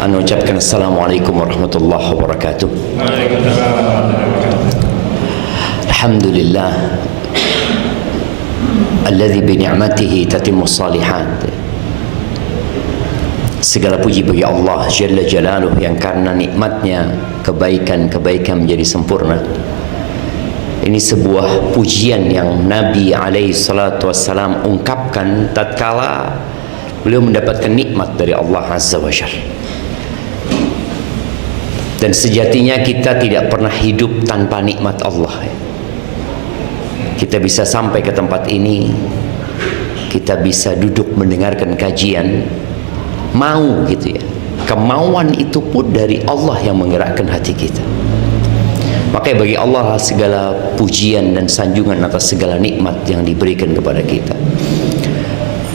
Anu ucapkan Assalamualaikum warahmatullahi wabarakatuh. Alhamdulillah alladzi bi ni'matihi tatimmu shalihat. Segala puji bagi Allah Jalla Jalaluh yang karena nikmatnya kebaikan-kebaikan menjadi sempurna. Ini sebuah pujian yang Nabi alaihi salatu wassalam ungkapkan tatkala beliau mendapatkan nikmat dari Allah Azza wa Jalla. Dan sejatinya kita tidak pernah hidup tanpa nikmat Allah. Kita bisa sampai ke tempat ini, kita bisa duduk mendengarkan kajian, mau gitu ya. Kemauan itu pun dari Allah yang menggerakkan hati kita. Makanya bagi Allah segala pujian dan sanjungan atas segala nikmat yang diberikan kepada kita.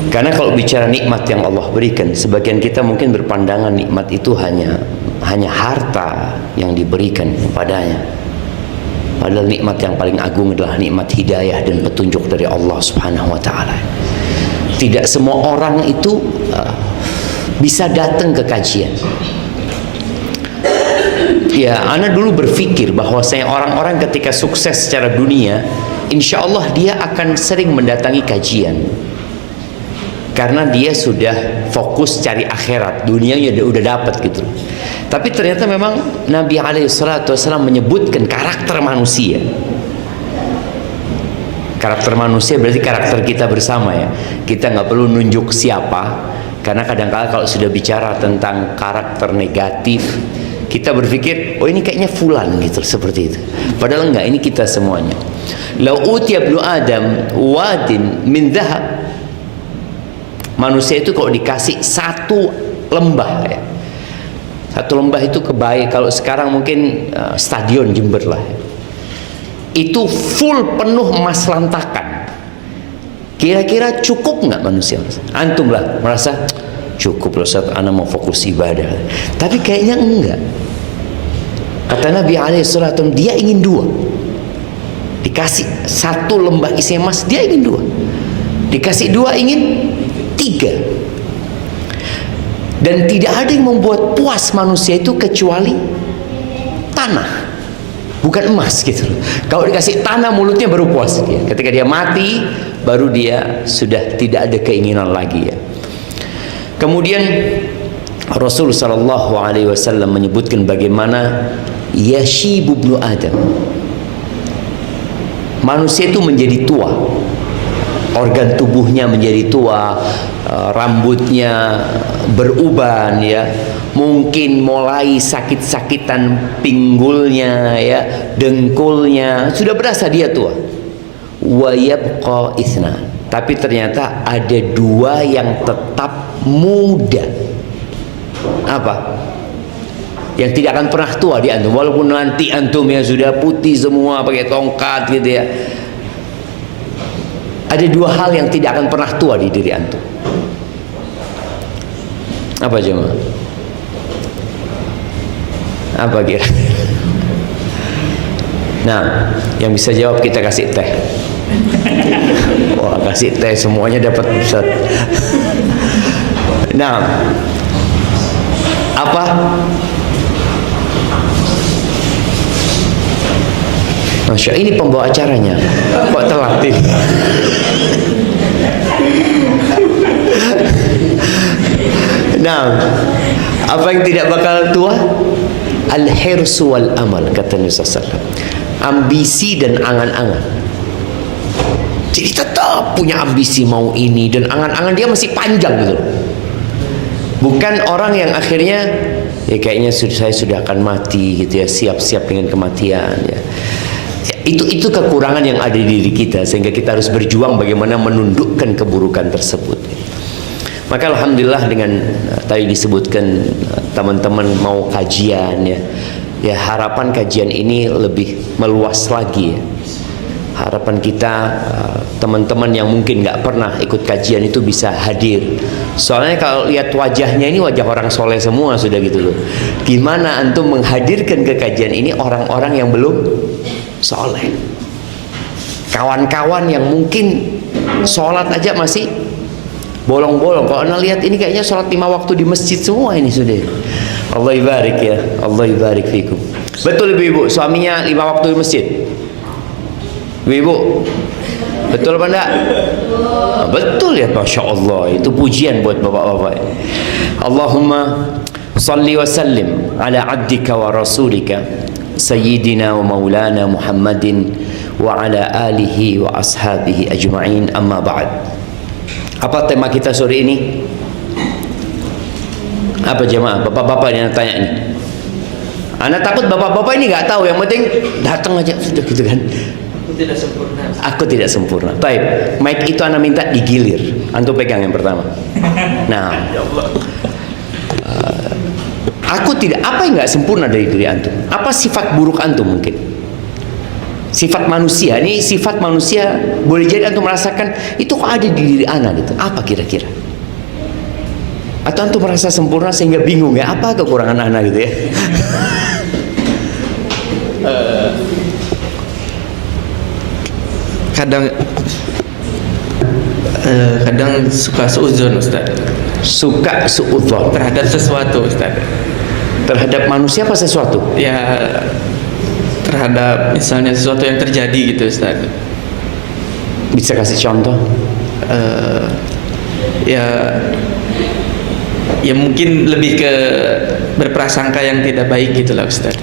Karena kalau bicara nikmat yang Allah berikan, sebagian kita mungkin berpandangan nikmat itu hanya harta yang diberikan kepadanya. Padahal nikmat yang paling agung adalah nikmat hidayah dan petunjuk dari Allah Subhanahu wa taala. Tidak semua orang itu bisa datang ke kajian. Ya, ana dulu berpikir bahwasanya orang-orang ketika sukses secara dunia, insya Allah dia akan sering mendatangi kajian. Karena dia sudah fokus cari akhirat, dunianya udah dapat gitu. Tapi ternyata memang Nabi SAW menyebutkan karakter manusia. Karakter manusia berarti karakter kita bersama ya. Kita nggak perlu nunjuk siapa, karena kadang-kala kalau sudah bicara tentang karakter negatif, kita berpikir, oh ini kayaknya fulan gitu, seperti itu. Padahal enggak, ini kita semuanya. Lau utiya ibnu Adam wadin min dhahab. Manusia itu kalau dikasih satu lembah ya. Satu lembah itu kebaik, kalau sekarang mungkin stadion Jember lah. Itu full penuh emas lantakan. Kira-kira cukup nggak manusia? Antum lah merasa cukup loh, Ustaz, ana mau fokus ibadah. Tapi kayaknya enggak. Kata Nabi SAW, dia ingin dua. Dikasih satu lembah isi emas, dia ingin dua. Dikasih dua, ingin tiga. Dan tidak ada yang membuat puas manusia itu kecuali tanah, bukan emas gitu. Kalau dikasih tanah, mulutnya baru puas dia. Ketika dia mati, baru dia sudah tidak ada keinginan lagi ya. Kemudian Rasul sallallahu alaihi wasallam menyebutkan bagaimana yashibu ibnu Adam, manusia itu menjadi tua, organ tubuhnya menjadi tua, rambutnya beruban ya, mungkin mulai sakit-sakitan pinggulnya ya, dengkulnya, sudah berasa dia tua. Wa yabqa itsnan, tapi ternyata ada dua yang tetap muda. Apa? Yang tidak akan pernah tua di antum, walaupun nanti antum yang sudah putih semua pakai tongkat gitu ya. Ada dua hal yang tidak akan pernah tua di diri antum. Apa jemaah? Apa kira? Nah, yang bisa jawab kita kasih teh. Wah, kasih teh semuanya dapat Ustaz. Nah, apa? Masya Allah, ini pembawa acaranya kok telat ini. Nah, apa yang tidak bakal tua? Al-hirsu wal amal, kata Nabi SAW. Ambisi dan angan-angan. Jadi tetap punya ambisi mau ini, dan angan-angan dia masih panjang gitu. Bukan orang yang akhirnya ya kayaknya saya sudah akan mati gitu ya, siap-siap dengan kematian ya. Itu kekurangan yang ada di diri kita, sehingga kita harus berjuang bagaimana menundukkan keburukan tersebut. Maka alhamdulillah dengan tadi disebutkan teman-teman mau kajian ya harapan kajian ini lebih meluas lagi ya. Harapan kita teman-teman yang mungkin nggak pernah ikut kajian itu bisa hadir. Soalnya kalau lihat wajahnya ini wajah orang soleh semua sudah gitu loh. Gimana antum menghadirkan ke kajian ini orang-orang yang belum soleh, kawan-kawan yang mungkin sholat aja masih bolong-bolong. Kalau anda lihat ini kayaknya sholat 5 waktu di masjid semua ini sudah. Allah ibarik ya. Allah ibarik fikum. Betul ibu-ibu, suaminya 5 waktu di masjid? Ibu-ibu, betul apa enggak? Betul ya, Masya Allah. Itu pujian buat bapak-bapak. Allahumma salli wa sallim ala abdika wa rasulika Sayyidina wa maulana Muhammadin wa ala alihi wa ashabihi ajma'in, amma ba'd. Apa tema kita sore ini? Apa jemaah? Bapak-bapak yang tanya ini. Anak takut bapak-bapak ini nggak tahu, yang penting datang aja sudah gitu kan. Tidak sempurna. Aku tidak sempurna. Baik, mic itu anak minta digilir. Antum pegang yang pertama. Nah, aku tidak, apa yang nggak sempurna dari diri antum? Apa sifat buruk antum mungkin? Sifat manusia. Ini sifat manusia boleh jadi antum merasakan itu kok ada di diri anak gitu. Apa kira-kira? Atau antum merasa sempurna sehingga bingung ya apa kekurangan anak gitu ya? Kadang suka suudzon, Ustaz. Suka suudzon Terhadap sesuatu, Ustaz. terhadap manusia apa sesuatu? Ya, terhadap misalnya sesuatu yang terjadi gitu, Ustaz. Bisa kasih contoh? Ya mungkin lebih ke berprasangka yang tidak baik gitulah, Ustaz.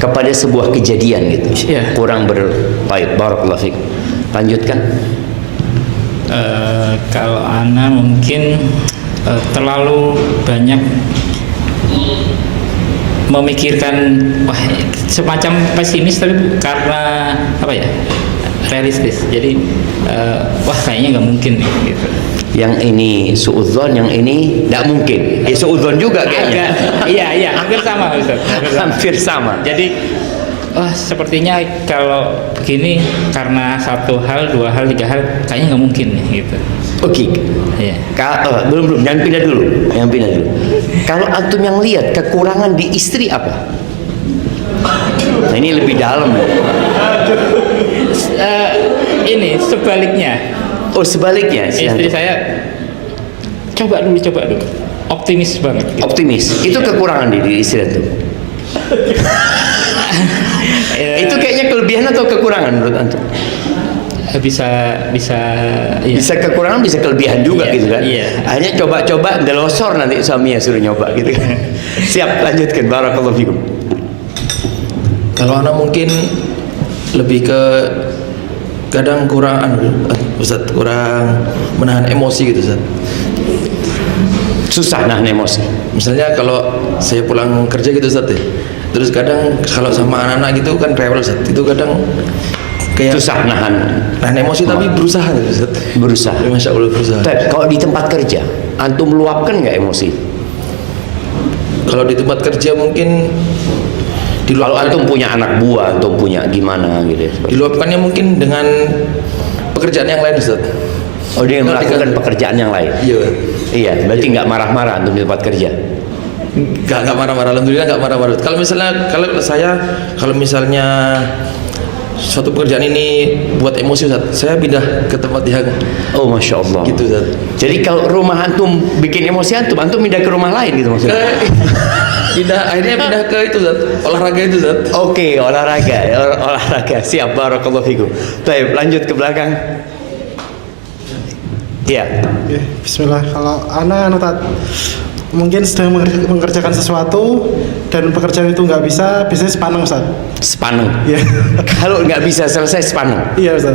Kepada sebuah kejadian gitu. Iya. Kurang berbaik. Barakallahu fiik. Lanjutkan. Kalau ana mungkin terlalu banyak memikirkan, semacam pesimis, tapi karena apa ya, realistis. Jadi kayaknya nggak mungkin nih gitu. Yang ini suudzon, yang ini tidak mungkin. Suudzon juga kayaknya. Iya, hampir sama, Ustaz. Hampir sama. Jadi sepertinya kalau begini karena satu hal, 2 hal, 3 hal kayaknya nggak mungkin nih gitu. Oke. Iya. Belum, jangan pindah dulu. Kalau antum yang lihat kekurangan di istri apa? Nah, ini lebih dalam. Ini sebaliknya. Oh, sebaliknya. Istri saya coba dulu. Optimis banget. Gitu. Optimis. Itu kekurangan di istri antum. Itu kayaknya kelebihan atau kekurangan menurut antum? Bisa iya. Bisa kekurangan, bisa kelebihan juga Iya, gitu kan. iya. Hanya coba delosor nanti suaminya suruh nyoba gitu kan. Siap, lanjutkan. Barakallahu fikum. Kalau anak mungkin lebih ke kadang kurang Ustaz, kurang menahan emosi gitu, Ustaz. Susah nahan emosi. Misalnya kalau saya pulang kerja gitu, Ustaz ya. Terus kadang kalau sama anak-anak gitu kan rewel, Ustaz. Itu kadang kayak Susah nahan emosi, tapi berusaha gitu, Ustaz. berusaha. Ya, Masya Allah berusaha. Tapi kalau di tempat kerja, antum meluapkan nggak emosi? Kalau di tempat kerja mungkin Kalau antum punya anak buah, antum punya gimana gitu ya? diluapkannya mungkin dengan pekerjaan yang lain, Ustaz. Oh, dia Kalau melakukan pekerjaan yang lain. Iya. Iya, berarti nggak marah-marah antum di tempat kerja. Nggak marah-marah, alhamdulillah nggak marah-marah. Kalau misalnya suatu pekerjaan ini buat emosi, Ustaz, saya pindah ke tempat yang Oh, Masya Allah. gitu, Ustaz. Jadi kalau rumah antum bikin emosi antum pindah ke rumah lain gitu maksudnya? Akhirnya pindah ke itu, Ustaz. Olahraga itu, Ustaz. Oke, olahraga. Siap, barakallahu fikum. Baik, lanjut ke belakang. Iya. Ya, bismillah. Kalau anak mungkin sedang mengerjakan sesuatu dan pekerjaan itu nggak bisa, biasanya sepaneng, Ustaz. Sepaneng. Iya. Kalau nggak bisa selesai sepaneng. Iya, Ustaz.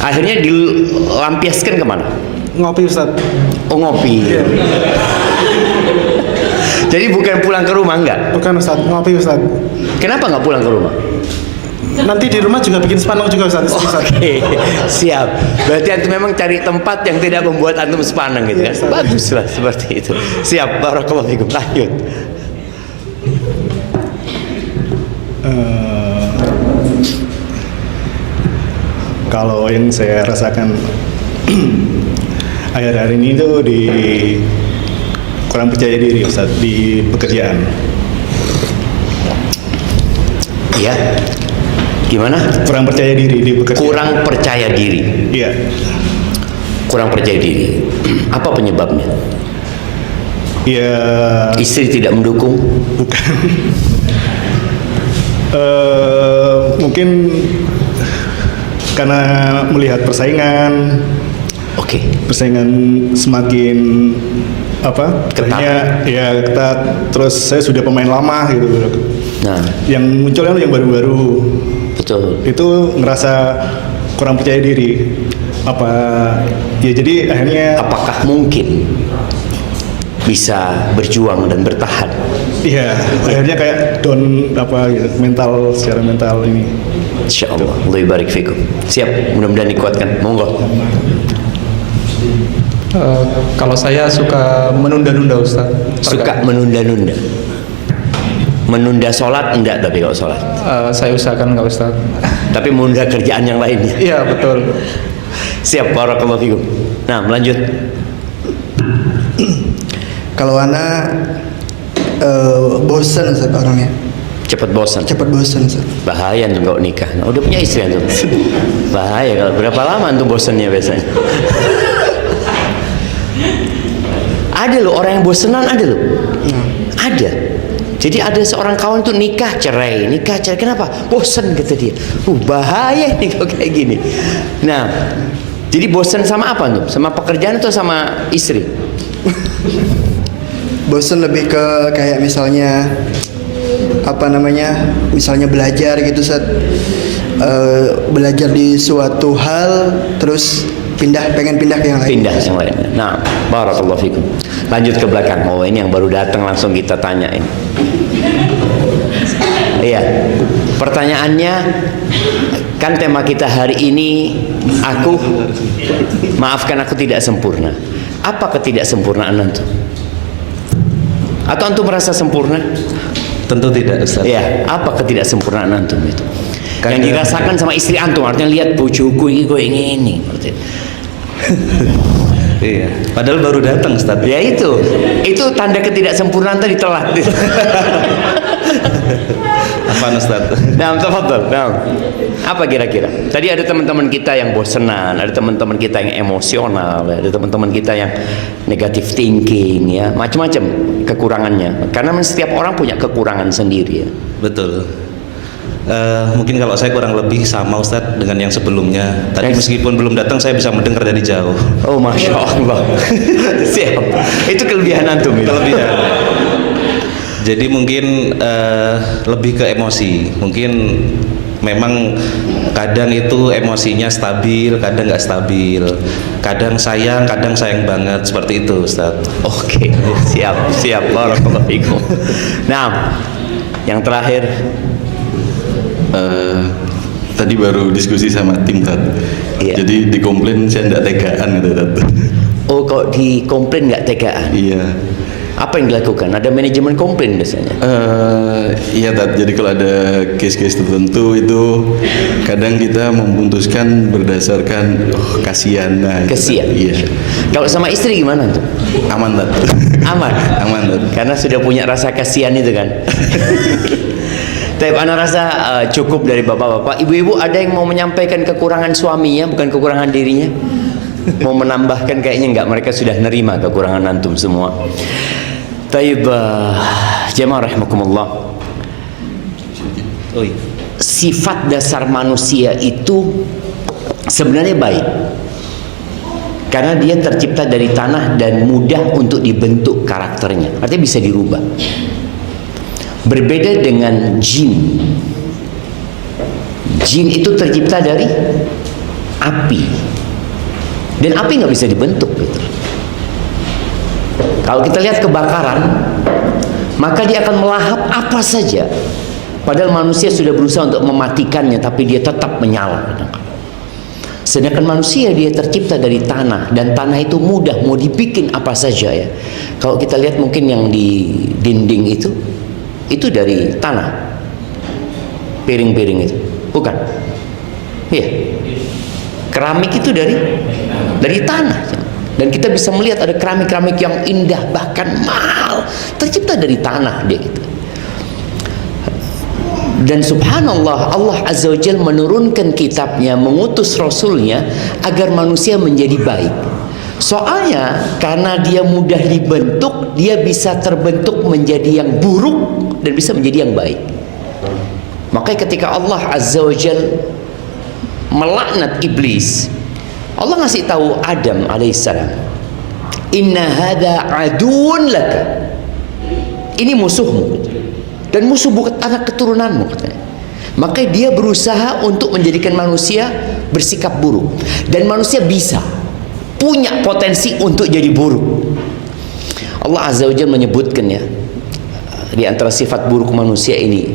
Akhirnya dilampiaskan kemana? Ngopi, Ustaz. Oh, ngopi. Iya. Jadi bukan pulang ke rumah, enggak? Bukan, Ustaz. Ngopi, Ustaz. Kenapa nggak pulang ke rumah? Nanti di rumah juga bikin sepaneng juga, Ustaz. Oke, siap. Berarti antum memang cari tempat yang tidak membuat antum sepaneng gitu kan? Iya, Ustaz. Baguslah seperti itu. Siap, barakallahu fikum. Lanjut. Kalau yang saya rasakan akhir-akhir ini itu di kurang percaya diri, Ustaz, di pekerjaan. Ya. Gimana? Kurang percaya diri di pekerjaan. Kurang percaya diri. Iya. Kurang percaya diri. Apa penyebabnya? Ya Istri tidak mendukung? bukan. Mungkin karena melihat persaingan Oke. semakin Ketat. akhirnya ya ketat. Terus saya sudah pemain lama gitu. Nah, Yang muncul kan yang baru-baru. betul. Itu ngerasa kurang percaya diri. Jadi akhirnya Apakah mungkin bisa berjuang dan bertahan? iya, akhirnya kayak down gitu, secara mental ini. Insya Allah. Allah barik fikum. Siap, mudah-mudahan dikuatkan. Monggo. Kalau saya suka menunda-nunda Ustaz. Suka menunda-nunda. Menunda sholat enggak, tapi kalau sholat. Saya usahakan nggak Ustaz. Tapi menunda kerjaan yang lainnya. Iya betul. Siap, barakallahu fikum. Nah, melanjut. Kalau Ana bosan Ustaz orangnya. Cepat bosan. Cepat bosan Ustaz. Bahaya tuh kalau nikah. Nah, udah punya istri tuh. Bahaya kalau berapa lama tuh bosannya biasanya. Ada loh orang yang bosenan, ada loh. Ada. Jadi ada seorang kawan tuh nikah cerai. Kenapa? Bosan kata dia. Bahaya nih kalau kayak gini. Nah, jadi bosan sama apa tuh? Sama pekerjaan atau sama istri? Bosan lebih ke kayak misalnya misalnya belajar gitu Ustaz. Belajar di suatu hal terus pengen pindah ke yang lain. Pindah yang lain. Nah, barakallahu fikum. Lanjut ke belakang. Oh, ini yang baru datang langsung kita tanyain. Iya. Pertanyaannya kan tema kita hari ini, maafkan aku tidak sempurna. Apa ketidaksempurnaan antum? Atau antum merasa sempurna? Tentu tidak Ustaz. Iya. Apa ketidaksempurnaan antum itu? Yang dirasakan sama istri antum, artinya lihat bojoku ini kok ini. Iya. Padahal baru datang Ustaz. Ya itu tanda ketidaksempurnaan tadi, telat. Apaan Ustaz? Nah, tafadhol. Nah, apa kira-kira? Tadi ada teman-teman kita yang bosenan, ada teman-teman kita yang emosional, ada teman-teman kita yang negative thinking, ya, macam-macam kekurangannya. Karena setiap orang punya kekurangan sendiri, ya. Betul. Mungkin kalau saya kurang lebih sama Ustaz dengan yang sebelumnya. Tadi meskipun belum datang saya bisa mendengar dari jauh. Oh, masya Allah. Siap. Itu kelebihan antum. Kelebihan. Jadi mungkin lebih ke emosi. Mungkin memang kadang itu emosinya stabil, kadang nggak stabil. Kadang sayang banget, seperti itu Ustaz. Oke, siap. Barakallahu fikum. Nah, yang terakhir. Tadi baru diskusi sama tim Tat. Iya. Jadi dikomplain saya tidak tegaan gitu Tat. Oh, kok dikomplain nggak tegaan? Iya. Apa yang dilakukan? Ada manajemen komplain biasanya? Iya Tat. Jadi kalau ada case-case tertentu itu kadang kita memutuskan berdasarkan kasihan. Nah, Kasihan. Iya. Kalau sama istri gimana tuh? Aman Tat. Aman. Aman Tat. Karena sudah punya rasa kasihan itu kan. Tapi ana rasa cukup dari bapak-bapak. Ibu-ibu ada yang mau menyampaikan kekurangan suaminya, bukan kekurangan dirinya? Mau menambahkan? Kayaknya enggak, mereka sudah nerima kekurangan antum semua. Taib, jemaah rahimakumullah. Sifat dasar manusia itu sebenarnya baik. Karena dia tercipta dari tanah dan mudah untuk dibentuk karakternya. Artinya bisa dirubah. Berbeda dengan jin. Jin itu tercipta dari api. Dan api nggak bisa dibentuk gitu. Kalau kita lihat kebakaran, maka dia akan melahap apa saja. Padahal manusia sudah berusaha untuk mematikannya, tapi dia tetap menyala. Sedangkan manusia dia tercipta dari tanah, dan tanah itu mudah mau dibikin apa saja, ya. Kalau kita lihat mungkin yang di dinding itu dari tanah, piring-piring itu, bukan? Iya. Keramik itu dari tanah, dan kita bisa melihat ada keramik-keramik yang indah bahkan mahal tercipta dari tanah dia gitu. Dan subhanallah, Allah Azza wa Jalla menurunkan kitabnya, mengutus rasulnya agar manusia menjadi baik. Soalnya karena dia mudah dibentuk, dia bisa terbentuk menjadi yang buruk dan bisa menjadi yang baik. Makanya ketika Allah Azza wa Jal melaknat iblis, Allah ngasih tahu Adam alaihissalam, inna hadha aduun laka, ini musuhmu dan musuh bukan anak keturunanmu, katanya. Maka dia berusaha untuk menjadikan manusia bersikap buruk, dan manusia bisa punya potensi untuk jadi buruk. Allah Azza wa Jalla menyebutkan ya, di antara sifat buruk manusia ini,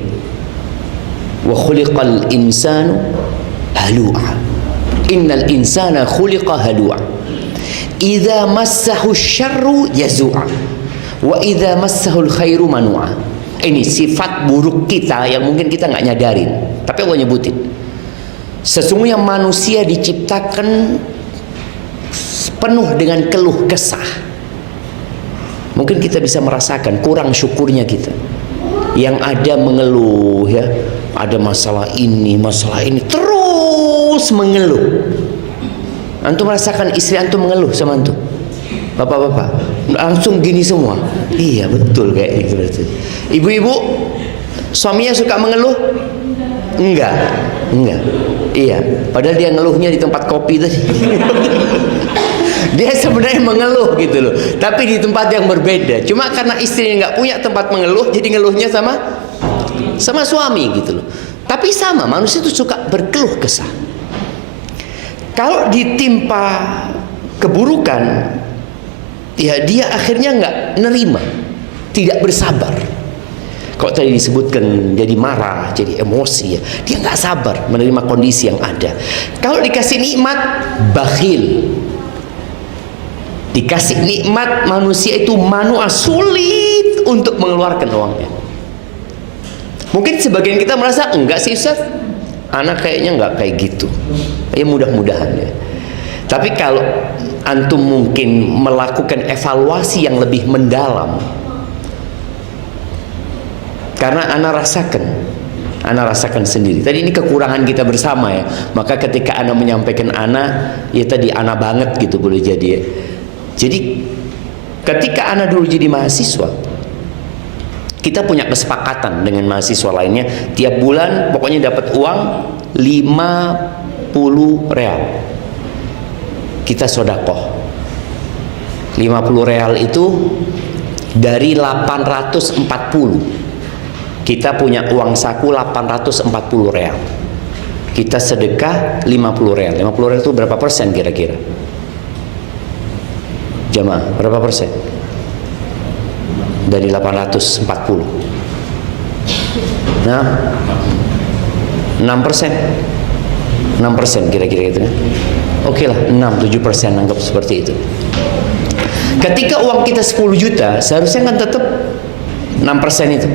wa khuliqal insanu halu'a, innal insana khuliqa halu'a, idza massahu syarru jazu'a, wa idza massahu khairu manu'a. Ini sifat buruk kita yang mungkin kita nggak nyadarin, tapi Allah nyebutin. Sesungguhnya manusia diciptakan penuh dengan keluh kesah. Mungkin kita bisa merasakan kurang syukurnya kita. Yang ada mengeluh ya, ada masalah ini, terus mengeluh. Antum merasakan istri antum mengeluh sama antum? Bapak-bapak langsung gini semua. Iya betul kayak gitu berarti. Ibu-ibu suaminya suka mengeluh? Enggak. Iya, padahal dia ngeluhnya di tempat kopi tadi. Dia sebenarnya mengeluh gitu loh, tapi di tempat yang berbeda. Cuma karena istrinya nggak punya tempat mengeluh, jadi ngeluhnya sama suami gitu loh. Tapi sama, manusia itu suka berkeluh kesah. Kalau ditimpa keburukan, ya dia akhirnya nggak nerima, tidak bersabar. Kalau tadi disebutkan jadi marah, jadi emosi ya, dia nggak sabar menerima kondisi yang ada. Kalau dikasih nikmat, bakhil. Dikasih nikmat, manusia itu sulit untuk mengeluarkan uangnya. Mungkin sebagian kita merasa enggak sih Ustaz, anak kayaknya enggak kayak gitu. Ya mudah-mudahan ya. Tapi kalau antum mungkin melakukan evaluasi yang lebih mendalam, karena anak rasakan sendiri. Tadi ini kekurangan kita bersama ya. Maka ketika anak menyampaikan anak, ya tadi anak banget gitu boleh jadi ya. Jadi ketika anak dulu jadi mahasiswa, kita punya kesepakatan dengan mahasiswa lainnya, tiap bulan pokoknya dapat uang 50 real. Kita sodakoh 50 real itu dari 840. Kita punya uang saku 840 real. Kita sedekah 50 real. 50 real itu berapa persen kira-kira? Jamaah, berapa persen? Dari 840. Nah, 6%. 6% kira-kira gitu. Oke lah, 6-7% anggap seperti itu. Ketika uang kita 10 juta, seharusnya kan tetap 6% itu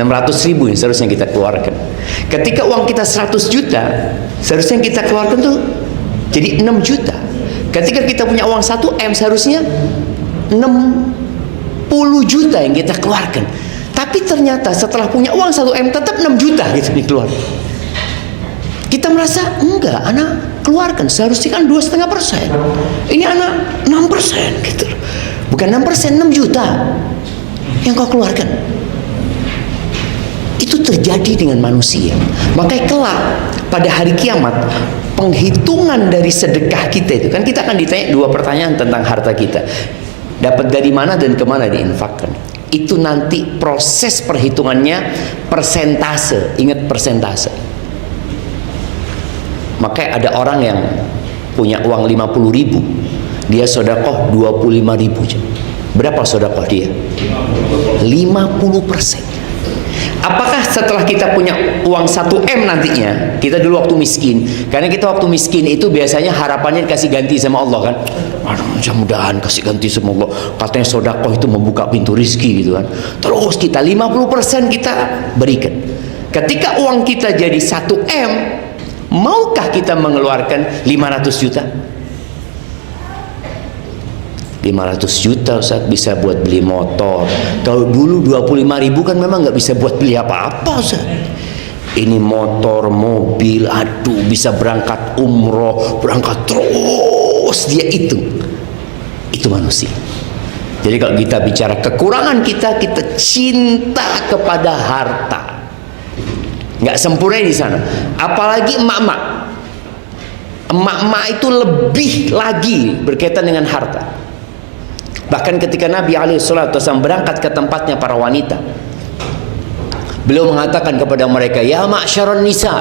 600.000 yang seharusnya kita keluarkan. Ketika uang kita 100 juta, seharusnya kita keluarkan tuh jadi 6 juta. Ketika kita punya uang 1 M, seharusnya 60 juta yang kita keluarkan. Tapi ternyata setelah punya uang 1 M tetap 6 juta gitu dikeluar. Kita merasa enggak, anak keluarkan seharusnya kan 2,5%. Ini anak 6% gitu. Bukan 6%, 6 juta yang kau keluarkan. Itu terjadi dengan manusia. Makanya kelak pada hari kiamat, penghitungan dari sedekah kita itu kan, kita akan ditanya 2 pertanyaan tentang harta kita. Dapat dari mana dan kemana diinfakkan. Itu nanti proses perhitungannya persentase. Ingat persentase. Makanya ada orang yang punya uang 50.000, dia sedekah 25.000. Berapa sedekah dia? 50%. Apakah setelah kita punya uang 1 M nantinya, kita dulu waktu miskin, karena kita waktu miskin itu biasanya harapannya dikasih ganti sama Allah kan, mudah-mudahan kasih ganti sama Allah, katanya sedekah itu membuka pintu rizki gitu kan. Terus kita 50% kita berikan. Ketika uang kita jadi 1 M, maukah kita mengeluarkan 500 juta? 500 juta Ustaz bisa buat beli motor. Kalau dulu 25.000 kan memang nggak bisa buat beli apa-apa Ustaz. Ini motor, mobil, aduh bisa berangkat umroh, berangkat terus dia hitung. Itu manusia. Jadi kalau kita bicara kekurangan kita cinta kepada harta. Nggak sempurna di sana. Apalagi emak-emak. Emak-emak itu lebih lagi berkaitan dengan harta. Bahkan ketika Nabi SAW berangkat ke tempatnya para wanita, beliau mengatakan kepada mereka, ya ma'syaron nisa,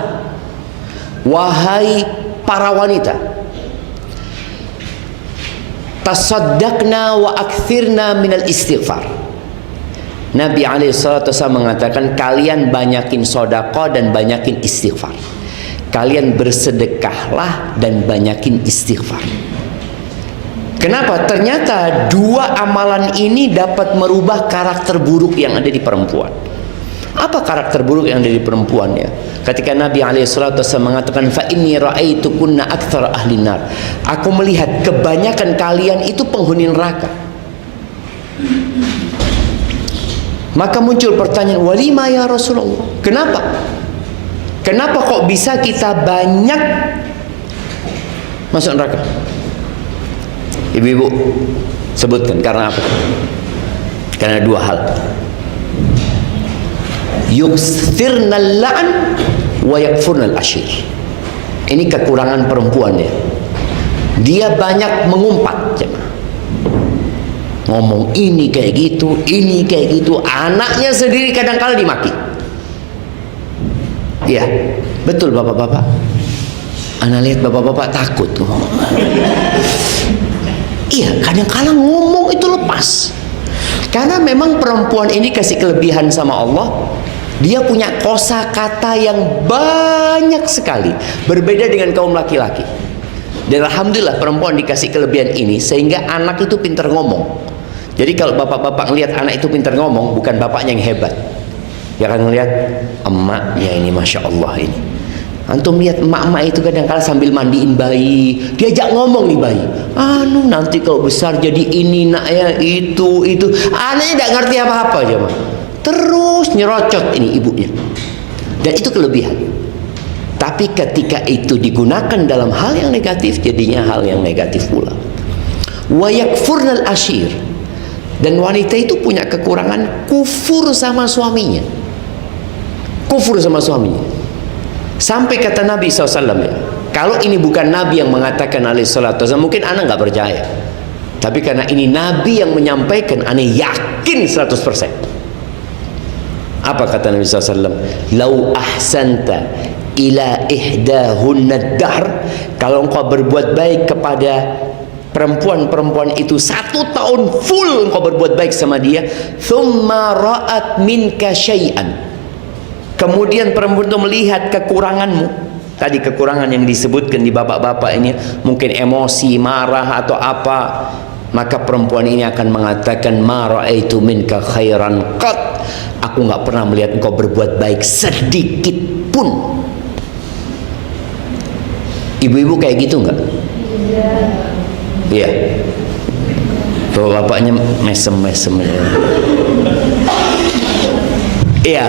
wahai para wanita, tasaddaqna wa akthirna minal istighfar. Nabi SAW mengatakan, kalian banyakin sedekah dan banyakin istighfar. Kalian bersedekahlah dan banyakin istighfar. Kenapa? Ternyata dua amalan ini dapat merubah karakter buruk yang ada di perempuan. Apa karakter buruk yang ada di perempuan ya? Ketika Nabi SAW mengatakan, fa inni ra'aitukunna aktsara ahli nar. Aku melihat kebanyakan kalian itu penghuni neraka. Maka muncul pertanyaan, walima ya Rasulullah? Kenapa? Kenapa kok bisa kita banyak masuk neraka? Ibu-ibu sebutkan, karena apa? Karena dua hal. Yuksthirnal la'an wa yakfurnal ashir. Ini kekurangan perempuan ya. Dia banyak mengumpat, jemaah. Ngomong ini kayak gitu, ini kayak gitu. Anaknya sendiri kadang-kala dimaki. Iya, betul bapak-bapak. Ana lihat bapak-bapak takut tuh. Iya, kadang-kala ngomong itu lepas. Karena memang perempuan ini kasih kelebihan sama Allah. Dia punya kosakata yang banyak sekali, berbeda dengan kaum laki-laki. Dan alhamdulillah perempuan dikasih kelebihan ini sehingga anak itu pintar ngomong. Jadi kalau bapak-bapak ngelihat anak itu pintar ngomong, bukan bapaknya yang hebat. Ya kan ngelihat emaknya ini, masya Allah ini. Antum lihat emak-emak itu kadang-kala sambil mandiin bayi, diajak ngomong nih bayi. Nanti kalau besar jadi ini nak ya, itu. Anaknya tidak ngerti apa-apa aja mah. Terus nyerocot ini ibunya. Dan itu kelebihan. Tapi ketika itu digunakan dalam hal yang negatif, jadinya hal yang negatif pula. Wa yakfurnal ashir. Dan wanita itu punya kekurangan kufur sama suaminya. Kufur sama suaminya. Sampai kata Nabi SAW ya, kalau ini bukan Nabi yang mengatakan alaihissalatu wassalam, mungkin anak nggak percaya. Tapi karena ini Nabi yang menyampaikan, anak yakin 100%. Apa kata Nabi SAW? Lau ahsanta ila ihdahunna dahr. Kalau engkau berbuat baik kepada perempuan-perempuan itu 1 tahun full engkau berbuat baik sama dia, thumma ra'at minka syai'an. Kemudian perempuan itu melihat kekuranganmu. Tadi kekurangan yang disebutkan di bapak-bapak ini, mungkin emosi, marah atau apa, maka perempuan ini akan mengatakan, ma ra'aitu minka khairan qat. Aku nggak pernah melihat engkau berbuat baik sedikit pun. Ibu-ibu kayak gitu nggak? Iya. Bapaknya mesem-mesem. Iya.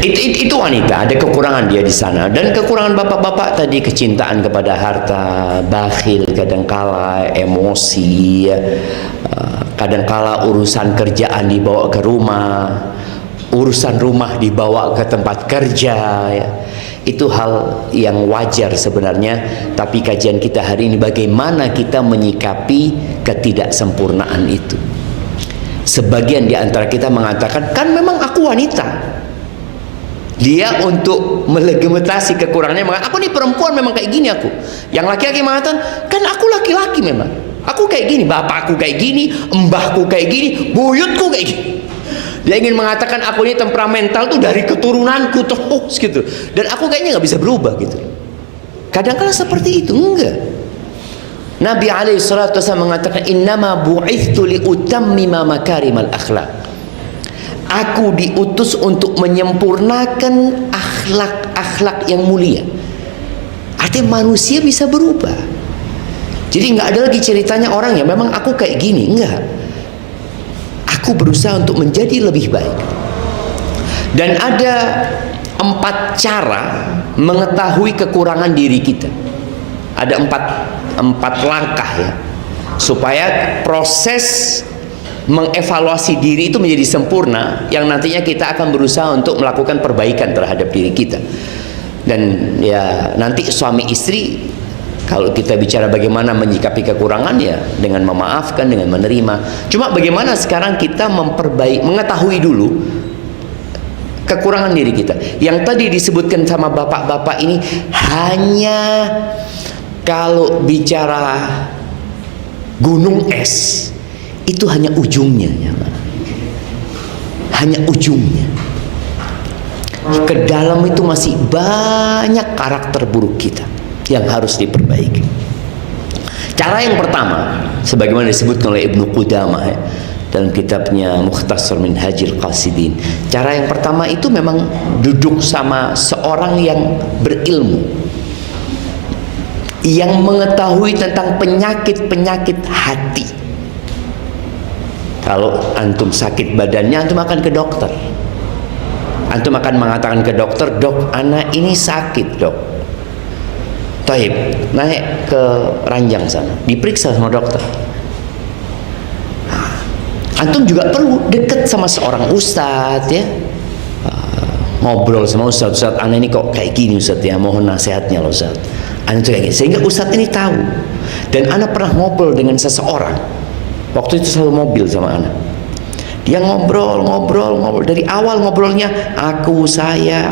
Itu wanita, ada kekurangan dia di sana. Dan kekurangan bapak-bapak tadi, kecintaan kepada harta, bakhil kadangkala, emosi, kadangkala urusan kerjaan dibawa ke rumah, urusan rumah dibawa ke tempat kerja ya. Itu hal yang wajar sebenarnya. Tapi kajian kita hari ini, bagaimana kita menyikapi ketidaksempurnaan itu. Sebagian di antara kita mengatakan, kan memang aku wanita. Dia untuk melegitimasi kekurangannya mengatakan, aku nih perempuan memang kayak gini aku. Yang laki-laki mengatakan, kan aku laki-laki memang. Aku kayak gini, bapakku kayak gini, mbahku kayak gini, buyutku kayak gini. Dia ingin mengatakan aku ini temperamental tuh dari keturunanku terus gitu. Dan aku kayaknya nggak bisa berubah gitu. Kadang-kadang seperti itu, enggak. Nabi SAW mengatakan, innama bu'ithtu liutammima makarimal akhlak. Aku diutus untuk menyempurnakan akhlak-akhlak yang mulia. Artinya manusia bisa berubah. Jadi nggak ada lagi ceritanya orang ya memang aku kayak gini, enggak. Aku berusaha untuk menjadi lebih baik. Dan ada 4 cara mengetahui kekurangan diri kita. Ada 4 langkah ya. supaya proses mengevaluasi diri itu menjadi sempurna, yang nantinya kita akan berusaha untuk melakukan perbaikan terhadap diri kita. Dan ya nanti suami istri, kalau kita bicara bagaimana menyikapi kekurangan, ya dengan memaafkan, dengan menerima. Cuma bagaimana sekarang kita mengetahui dulu kekurangan diri kita. Yang tadi disebutkan sama bapak-bapak ini hanya kalau bicara gunung es, itu hanya ujungnya, hanya ujungnya. Ke dalam itu masih banyak karakter buruk kita yang harus diperbaiki. Cara yang pertama, sebagaimana disebutkan oleh Ibnu Qudamah dalam kitabnya Mukhtasar Minhajil Qasidin, cara yang pertama itu memang duduk sama seorang yang berilmu, yang mengetahui tentang penyakit-penyakit hati. Kalau antum sakit badannya, antum akan ke dokter. Antum akan mengatakan ke dokter, dok, anak ini sakit, dok. Taib, naik ke ranjang sana, diperiksa sama dokter. Antum juga perlu dekat sama seorang ustadz, ya. Ngobrol sama ustadz, anak ini kok kayak gini ustadz, ya, mohon nasihatnya loh ustadz. Anak itu kayak gini, sehingga ustadz ini tahu. Dan anak pernah ngobrol dengan seseorang. Waktu itu satu mobil sama anak. Dia ngobrol dari awal ngobrolnya aku saya,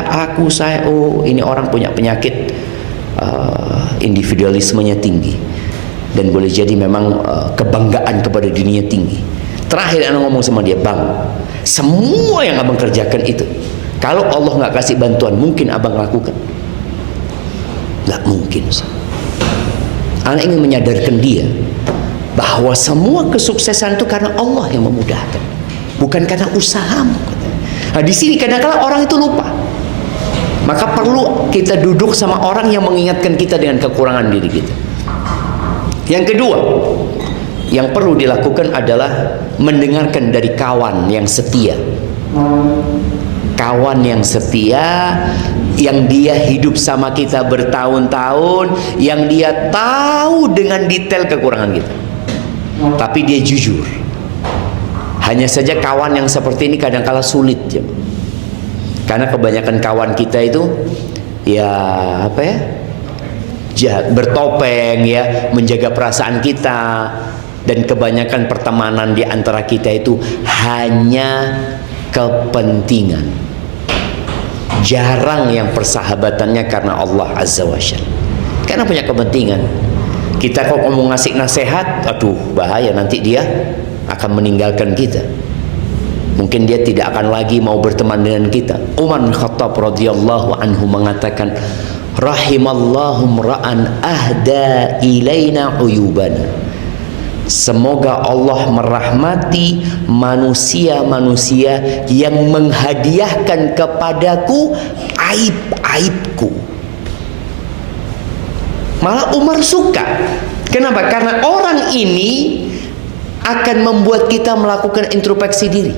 oh ini orang punya penyakit individualismenya tinggi, dan boleh jadi memang kebanggaan kepada dirinya tinggi. Terakhir anak ngomong sama dia, bang, semua yang abang kerjakan itu, kalau Allah nggak kasih bantuan, mungkin abang lakukan? Nggak mungkin. Anak ingin menyadarkan dia bahwa semua kesuksesan itu karena Allah yang memudahkan, bukan karena usahamu. Nah, di sini kadang-kadang orang itu lupa. Maka perlu kita duduk sama orang yang mengingatkan kita dengan kekurangan diri kita. Yang kedua, yang perlu dilakukan adalah mendengarkan dari kawan yang setia. Kawan yang setia, yang dia hidup sama kita bertahun-tahun, yang dia tahu dengan detail kekurangan kita, tapi dia jujur. Hanya saja kawan yang seperti ini kadang-kala sulit, ya. Karena kebanyakan kawan kita itu ya apa ya, jahat, bertopeng, ya, menjaga perasaan kita. Dan kebanyakan pertemanan di antara kita itu hanya kepentingan. Jarang yang persahabatannya karena Allah Azza wa Jalla, karena punya kepentingan. Kita kok mau ngasih nasihat, aduh bahaya, nanti dia akan meninggalkan kita. Mungkin dia tidak akan lagi mau berteman dengan kita. Umar bin Khattab radhiyallahu anhu mengatakan, rahimallahu mra'an ahda ilaina uyubana. Semoga Allah merahmati manusia-manusia yang menghadiahkan kepadaku aib-aibku. Malah Umar suka. Kenapa? Karena orang ini akan membuat kita melakukan introspeksi diri.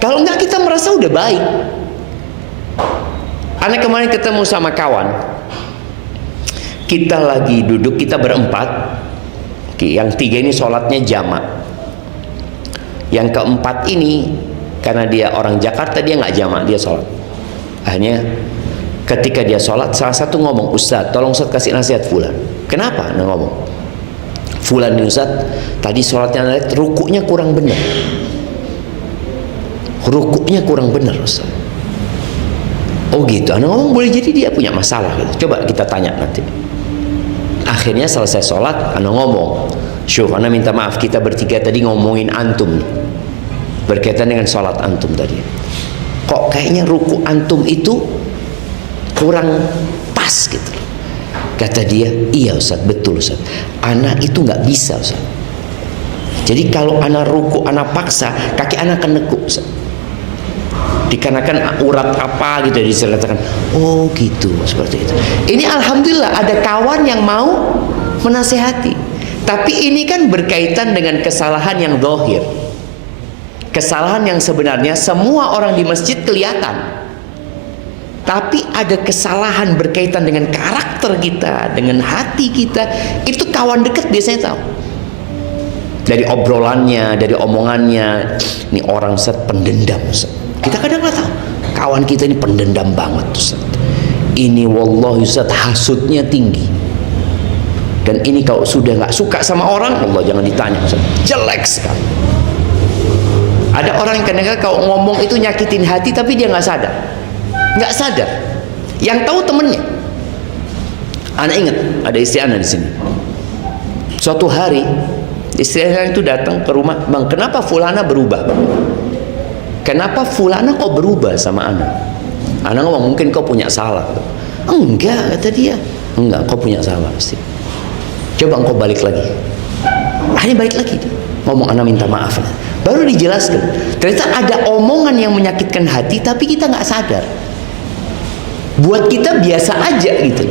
Kalau enggak, kita merasa udah baik. Aneh kemarin ketemu sama kawan, kita lagi duduk, kita berempat. Yang tiga ini sholatnya jamak. Yang keempat ini karena dia orang Jakarta, dia nggak jamak, dia sholat. Akhirnya ketika dia sholat, salah satu ngomong, Ustaz, tolong Ustaz kasih nasihat Fulan. Kenapa? Nah, ngomong, Fulan ini Ustaz, tadi sholatnya rukuknya kurang benar. Rukuknya kurang benar Ustaz. Oh gitu. Nah, ngomong, boleh jadi dia punya masalah gitu. Coba kita tanya nanti. Akhirnya selesai sholat, ana ngomong, syuf, ana minta maaf, kita bertiga tadi ngomongin antum nih, berkaitan dengan sholat antum tadi. Kok kayaknya ruku antum itu kurang pas gitu. Kata dia, iya Ustaz, betul Ustaz, ana itu nggak bisa Ustaz. Jadi kalau ana ruku, ana paksa, kaki ana akan nekuk Ustaz. Dikarenakan urat apa gitu diceritakan. Oh gitu, seperti itu. Ini alhamdulillah ada kawan yang mau menasehati. Tapi ini kan berkaitan dengan kesalahan yang zahir. Kesalahan yang sebenarnya semua orang di masjid kelihatan. Tapi ada kesalahan berkaitan dengan karakter kita, dengan hati kita, itu kawan dekat biasanya tahu. Dari obrolannya, dari omongannya, ini orang Ustaz pendendam Ustaz. Kita kadang nggak tahu, kawan kita ini pendendam banget Ustaz. Ini wallahi Ustaz hasutnya tinggi. Dan ini kalau sudah nggak suka sama orang, Allah jangan ditanya Ustaz, jelek sekali. Ada orang yang kadang-kadang kalau ngomong itu nyakitin hati tapi dia nggak sadar. Nggak sadar. Yang tahu temennya. Anak ingat ada istri anak di sini. Suatu hari istri anak itu datang ke rumah, bang, kenapa fulana berubah? Bang? Kenapa fulana kok berubah sama anak? Anak ngomong mungkin kau punya salah. Enggak, kata dia. Enggak, kau punya salah pasti. Coba engkau balik lagi. Akhirnya balik lagi. Ngomong, anak minta maaf. Baru dijelaskan. Ternyata ada omongan yang menyakitkan hati tapi kita nggak sadar. Buat kita biasa aja gitu,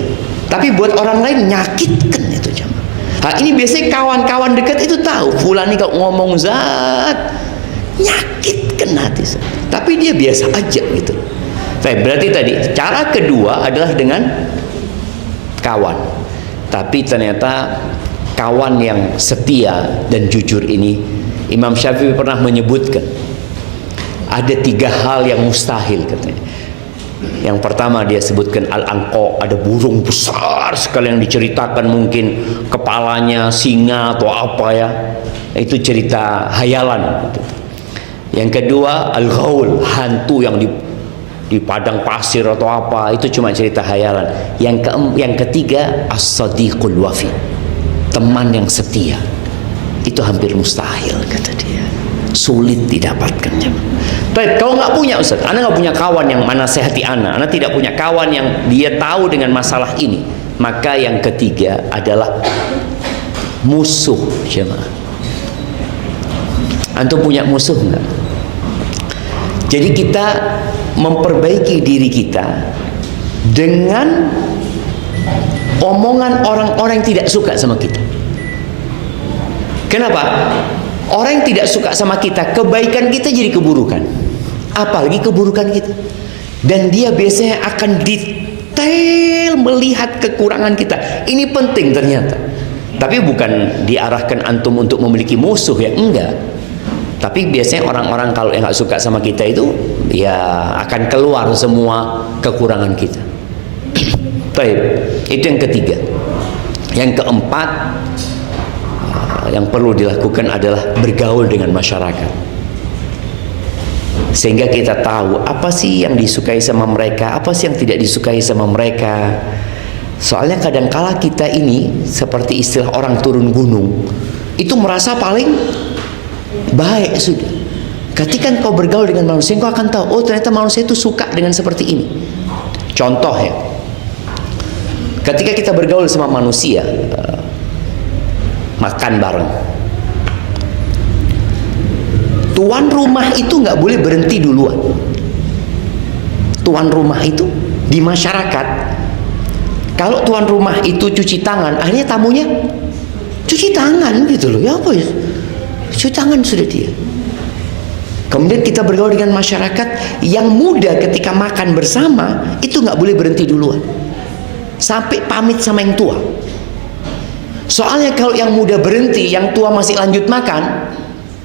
tapi buat orang lain nyakitkan itu jemaah. Nah, ini biasanya kawan-kawan dekat itu tahu, fulan ini kalau ngomong zat nyakitkan hati, tapi dia biasa aja gitu. Baik, berarti tadi cara kedua adalah dengan kawan, tapi ternyata kawan yang setia dan jujur ini, Imam Syafi'i pernah menyebutkan ada 3 hal yang mustahil katanya. Yang pertama dia sebutkan al-anqa, ada burung besar sekali yang diceritakan, mungkin kepalanya singa atau apa ya, itu cerita hayalan. Yang kedua al-ghaul, hantu yang di padang pasir atau apa, itu cuma cerita hayalan. Yang ketiga as-sadiqul wafi, teman yang setia. Itu hampir mustahil kata dia, sulit didapatkan. Baik, kalau nggak punya Ustaz, Anda nggak punya kawan yang menasehati Anda tidak punya kawan yang dia tahu dengan masalah ini, maka yang ketiga adalah musuh jemaah. Antum punya musuh nggak? Jadi kita memperbaiki diri kita dengan omongan orang-orang yang tidak suka sama kita. Kenapa? Orang yang tidak suka sama kita, kebaikan kita jadi keburukan, apalagi keburukan kita. Dan dia biasanya akan detail melihat kekurangan kita. Ini penting ternyata. Tapi bukan diarahkan antum untuk memiliki musuh ya, enggak. Tapi biasanya orang-orang kalau yang nggak suka sama kita itu, ya akan keluar semua kekurangan kita. Baik, itu yang ketiga. Yang keempat, yang perlu dilakukan adalah bergaul dengan masyarakat, sehingga kita tahu apa sih yang disukai sama mereka, apa sih yang tidak disukai sama mereka. Soalnya kadangkala kita ini seperti istilah orang turun gunung, itu merasa paling baik sudah. Ketika kau bergaul dengan manusia, kau akan tahu, oh ternyata manusia itu suka dengan seperti ini. Contoh ya, ketika kita bergaul sama manusia, makan bareng, tuan rumah itu nggak boleh berhenti duluan. Tuan rumah itu di masyarakat, kalau tuan rumah itu cuci tangan, akhirnya tamunya cuci tangan gitu loh. Ya apa ya, cuci tangan sudah dia. Kemudian kita bergaul dengan masyarakat yang muda, ketika makan bersama itu nggak boleh berhenti duluan sampai pamit sama yang tua. Soalnya kalau yang muda berhenti, yang tua masih lanjut makan,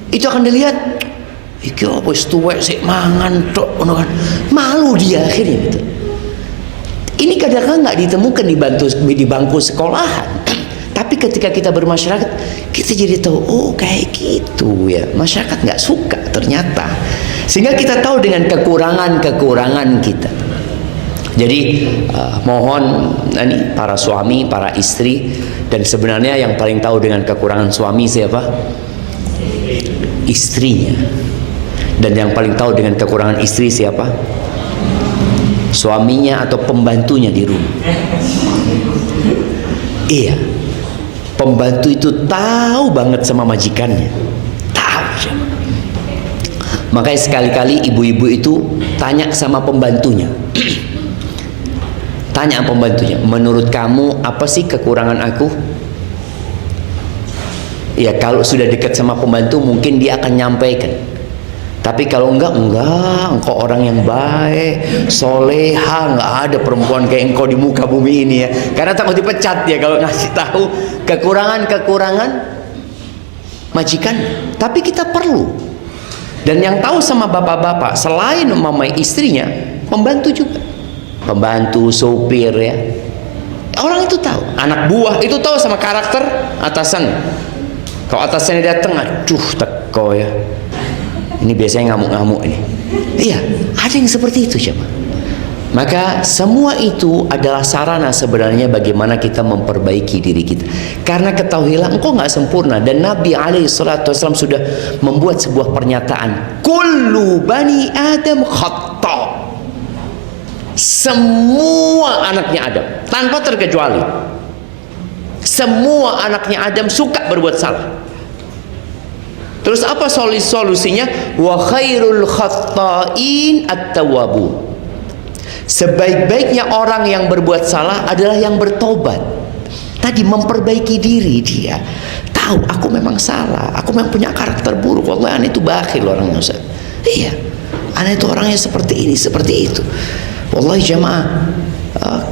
itu akan dilihat, iki apa wis tuwek sik mangan tok, malu dia akhirnya gitu. Ini kadang-kadang nggak ditemukan di bangku sekolahan. Tapi ketika kita bermasyarakat, kita jadi tahu, oh kayak gitu ya. Masyarakat nggak suka ternyata. Sehingga kita tahu dengan kekurangan-kekurangan kita. Jadi mohon ini para suami, para istri, dan sebenarnya yang paling tahu dengan kekurangan suami siapa? Istrinya. Dan yang paling tahu dengan kekurangan istri siapa? Suaminya atau pembantunya di rumah. Iya, pembantu itu tahu banget sama majikannya, tahu. Makanya sekali-kali ibu-ibu itu tanya sama pembantunya. Tanya pembantunya, menurut kamu apa sih kekurangan aku? Ya kalau sudah dekat sama pembantu mungkin dia akan nyampaikan. Tapi kalau enggak, engkau orang yang baik, soleha, enggak ada perempuan kayak engkau di muka bumi ini ya. Karena takut dipecat ya kalau ngasih tahu kekurangan majikan. Tapi kita perlu. Dan yang tahu sama bapak-bapak, selain memamai istrinya, pembantu juga. Pembantu, sopir ya. Orang itu tahu. Anak buah itu tahu sama karakter atasan. Kalau atasannya datang, aduh teko ya. Ini biasanya ngamuk-ngamuk ini. Iya, ada yang seperti itu coba. Maka semua itu adalah sarana sebenarnya bagaimana kita memperbaiki diri kita. Karena ketahuilah engkau nggak sempurna, dan Nabi SAW sudah membuat sebuah pernyataan, kullu bani Adam khata. Semua anaknya Adam tanpa terkecuali, semua anaknya Adam suka berbuat salah. Terus apa solusinya? Wa khairul khatta'in at-tawwabun. Sebaik-baiknya orang yang berbuat salah adalah yang bertobat. Tadi memperbaiki diri dia. Tahu aku memang salah, aku memang punya karakter buruk. Wallahi aneh itu bakhil orangnya Ustaz. Iya. Aneh itu orangnya seperti ini, seperti itu. Wallahi jamaah,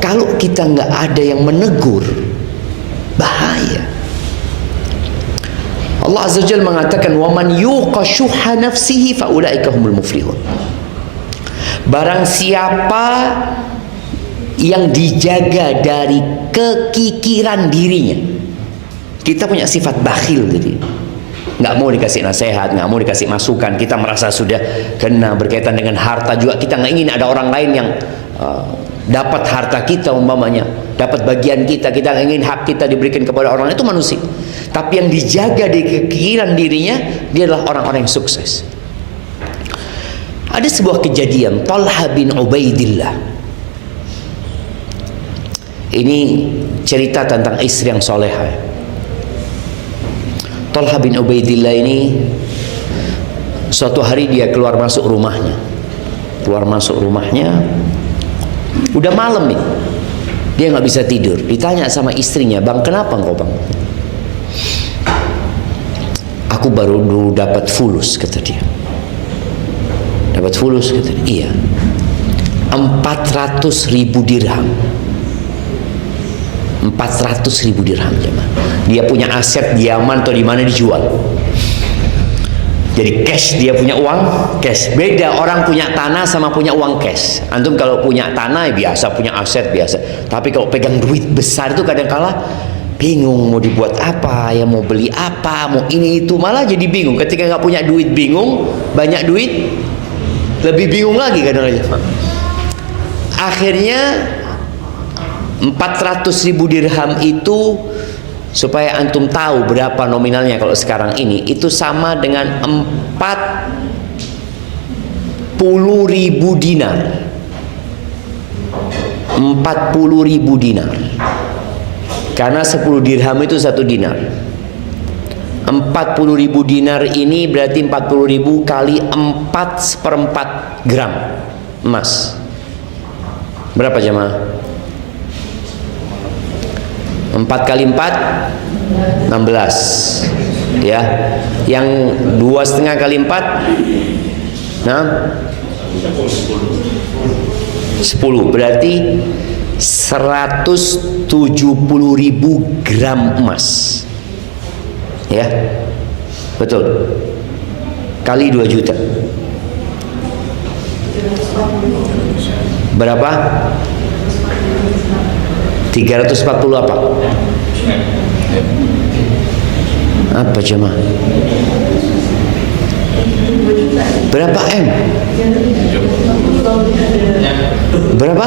kalau kita nggak ada yang menegur, bahaya. Allah Azza wa Jalla mengatakan, "Wa man yuqa syuhha nafsihi fa ulaika humul muflihun." Barang siapa yang dijaga dari kekikiran dirinya. Kita punya sifat bakhil jadi. Nggak mau dikasih nasihat, nggak mau dikasih masukan. Kita merasa sudah kena berkaitan dengan harta juga. Kita nggak ingin ada orang lain yang dapat harta kita umpamanya, dapat bagian kita. Kita ingin hak kita diberikan kepada orang lain, itu manusia. Tapi yang dijaga di kekikiran dirinya, dia adalah orang-orang yang sukses. Ada sebuah kejadian, Talha bin Ubaidillah. Ini cerita tentang istri yang soleha. Talha bin Ubaidillah ini suatu hari dia keluar masuk rumahnya. Udah malam nih, dia nggak bisa tidur. Ditanya sama istrinya, "Bang, kenapa engkau bang?" "Aku baru dapat fulus," kata dia. "Dapat fulus?" kata dia. "Iya, 400.000 dirham. 400.000 dirham jemaah. Dia punya aset di Yaman atau di mana dijual. Jadi cash, dia punya uang cash. Beda orang punya tanah sama punya uang cash. Antum kalau punya tanah ya biasa, punya aset biasa. Tapi kalau pegang duit besar itu kadang-kala bingung mau dibuat apa, ya mau beli apa, mau ini itu, malah jadi bingung. Ketika nggak punya duit bingung, banyak duit lebih bingung lagi kadang-kadang. Akhirnya 400.000 dirham itu, supaya antum tahu berapa nominalnya kalau sekarang ini, itu sama dengan 40.000 dinar. 40.000 dinar. Karena 10 dirham itu 1 dinar. 40.000 dinar ini berarti 40.000 kali 4/4 gram emas. Berapa jemaah? 4 kali 4 16 ya. Yang 2,5 kali 4 10, berarti 170.000 gram emas ya, betul, kali 2 juta berapa? 340 apa? Apa jemaah? Berapa M? Berapa?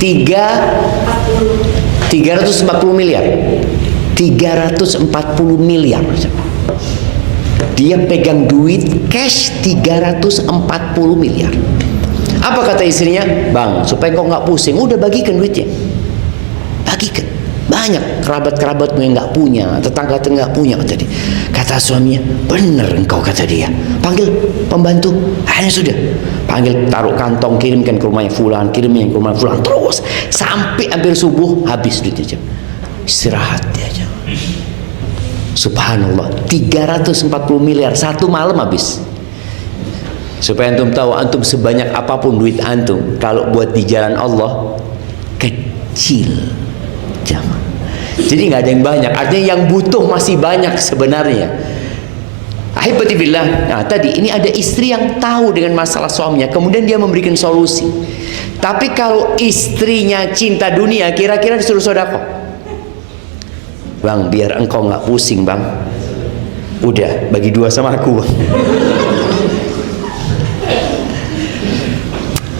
340 miliar. 340 miliar. Dia pegang duit cash 340 miliar. Apa kata istrinya? "Bang, supaya kau nggak pusing, udah bagikan duitnya. Bagikan. Banyak kerabat-kerabatmu yang nggak punya, tetangga-tetangga nggak punya," kata dia. Kata suaminya, "Bener engkau," kata dia. "Panggil pembantu." Akhirnya sudah. Panggil, taruh kantong, kirimkan ke rumahnya fulan, kirimkan ke rumah fulan, terus sampai hampir subuh habis duitnya. Istirahat dia aja. Subhanallah, 340 miliar satu malam habis. Supaya antum tahu, antum sebanyak apapun duit antum, kalau buat di jalan Allah kecil jamaah. Jadi nggak ada yang banyak, artinya yang butuh masih banyak sebenarnya. Ahibati billah. Nah tadi ini ada istri yang tahu dengan masalah suaminya, kemudian dia memberikan solusi. Tapi kalau istrinya cinta dunia, kira-kira disuruh sedekah. Bang, biar engkau nggak pusing bang, udah bagi 2 sama aku bang.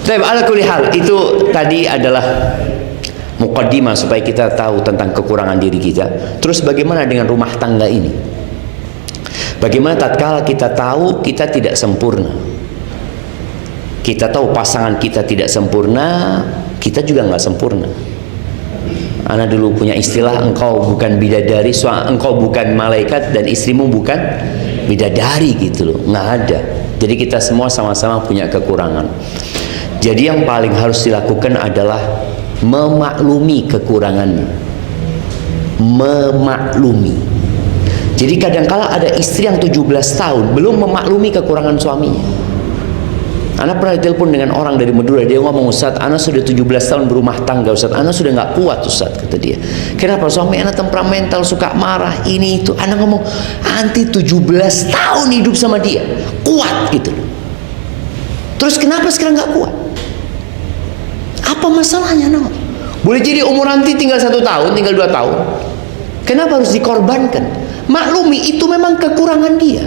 Tapi ala kulli hal, itu tadi adalah muqaddimah supaya kita tahu tentang kekurangan diri kita. Terus bagaimana dengan rumah tangga ini? Bagaimana tatkala kita tahu kita tidak sempurna, kita tahu pasangan kita tidak sempurna, kita juga nggak sempurna. Ana dulu punya istilah, engkau bukan bidadari, engkau bukan malaikat dan istrimu bukan bidadari gitu loh, nggak ada. Jadi kita semua sama-sama punya kekurangan. Jadi yang paling harus dilakukan adalah memaklumi kekurangannya, memaklumi. Jadi kadangkala ada istri yang 17 tahun belum memaklumi kekurangan suaminya. Ana pernah telepon dengan orang dari Madura, dia ngomong, Ustaz, Ana sudah 17 tahun berumah tangga Ustaz, Ana sudah nggak kuat Ustaz, kata dia. Kenapa? Suami Ana temperamental, suka marah, ini itu. Ana ngomong, anti 17 tahun hidup sama dia, kuat gitu. Terus kenapa sekarang nggak kuat? Apa masalahnya? No? Boleh jadi umur nanti tinggal 1 tahun, tinggal 2 tahun. Kenapa harus dikorbankan? Maklumi itu memang kekurangan dia.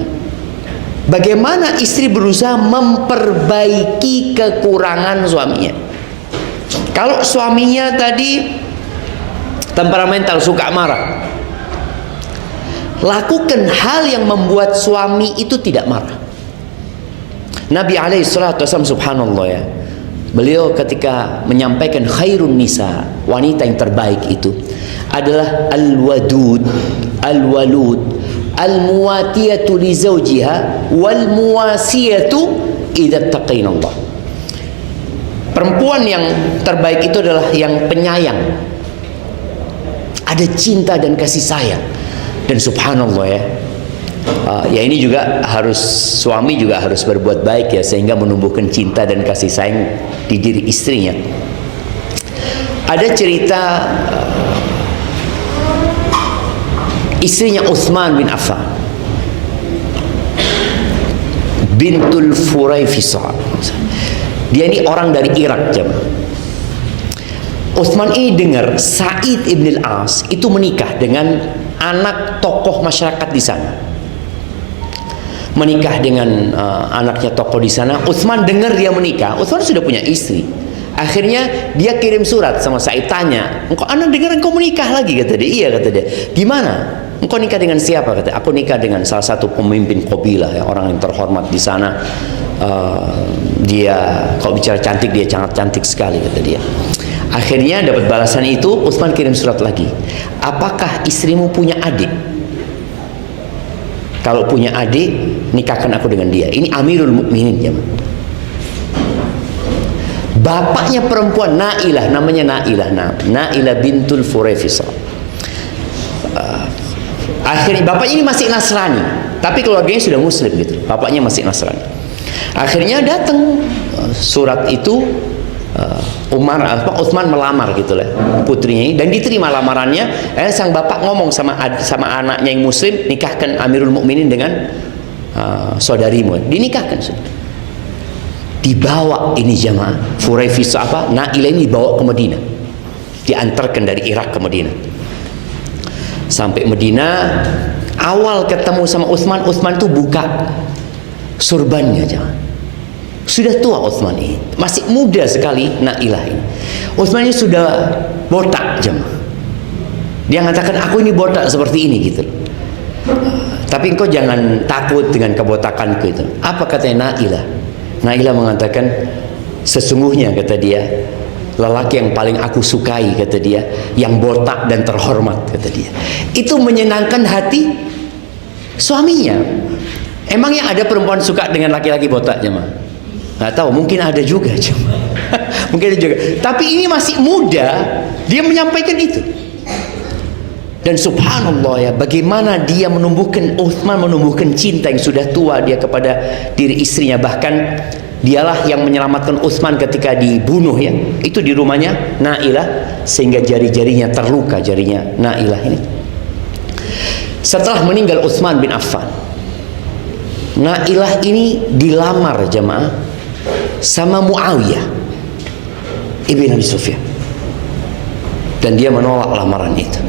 Bagaimana istri berusaha memperbaiki kekurangan suaminya. Kalau suaminya tadi temperamental, suka marah, lakukan hal yang membuat suami itu tidak marah. Nabi alaihissalatu wassalam, subhanallah ya, beliau ketika menyampaikan khairun nisa, wanita yang terbaik itu adalah al-wadud, al-walud, al-muwatiyatu li zawjiha wal muwasiyatu idza taqinallah. Perempuan yang terbaik itu adalah yang penyayang, ada cinta dan kasih sayang. Dan subhanallah ya, ya ini juga harus, suami juga harus berbuat baik ya, sehingga menumbuhkan cinta dan kasih sayang di diri istrinya. Ada cerita istrinya Utsman bin Affan, bintul Furaifisa. Dia ini orang dari Irak jemaah. Utsman ini dengar Sa'id ibn al-As itu menikah dengan anak tokoh masyarakat di sana. Menikah dengan anaknya tokoh di sana. Utsman dengar dia menikah. Utsman sudah punya istri. Akhirnya dia kirim surat sama Sa'id, tanya, engkau, anak dengar engkau menikah lagi, kata dia. Iya, kata dia. Gimana? Engkau nikah dengan siapa? Kata, aku nikah dengan salah satu pemimpin kabilah ya, orang yang terhormat di sana. Dia kalau bicara cantik, dia sangat cantik sekali, kata dia. Akhirnya dapat balasan itu, Utsman kirim surat lagi. Apakah istrimu punya adik? Kalau punya adik, nikahkan aku dengan dia. Ini Amirul Mukminin ya. Bapaknya perempuan Nailah, namanya Nailah, Nailah bintul Furaifisa. Akhirnya bapaknya ini masih Nasrani, tapi keluarganya sudah Muslim gitu. Bapaknya masih Nasrani. Akhirnya datang surat itu, Utsman melamar gitu lah putrinya ini, dan diterima lamarannya. Sang bapak ngomong sama anaknya yang Muslim, nikahkan Amirul Mukminin dengan saudarimu. Dinikahkan sudah. Dibawa ini jamaah Furaifisa apa? Nailah ini dibawa ke Madinah, diantarkan dari Irak ke Madinah. Sampai Madinah, awal ketemu sama Utsman, Utsman tuh buka surbannya jamaah. Sudah tua Utsman ini, masih muda sekali Nailah ini. Utsman ini sudah botak jemaah. Dia mengatakan, aku ini botak seperti ini gitu. Tapi engkau jangan takut dengan kebotakanku itu. Apa katanya Nailah? Nailah mengatakan, sesungguhnya kata dia, lelaki yang paling aku sukai, kata dia, yang botak dan terhormat, kata dia. Itu menyenangkan hati suaminya. Emangnya ada perempuan suka dengan laki-laki botak jemaah? Nggak tahu, mungkin ada juga cuma. Mungkin ada juga. Tapi ini masih muda, dia menyampaikan itu. Dan subhanallah ya, bagaimana dia menumbuhkan, Uthman menumbuhkan cinta yang sudah tua dia kepada diri istrinya. Bahkan dialah yang menyelamatkan Uthman ketika dibunuh ya. Itu di rumahnya Nailah, sehingga jari-jarinya terluka, jarinya Nailah ini. Setelah meninggal Uthman bin Affan, Nailah ini dilamar jamaah sama Muawiyah ibn Abi Sufyan, dan dia menolak lamaran itu.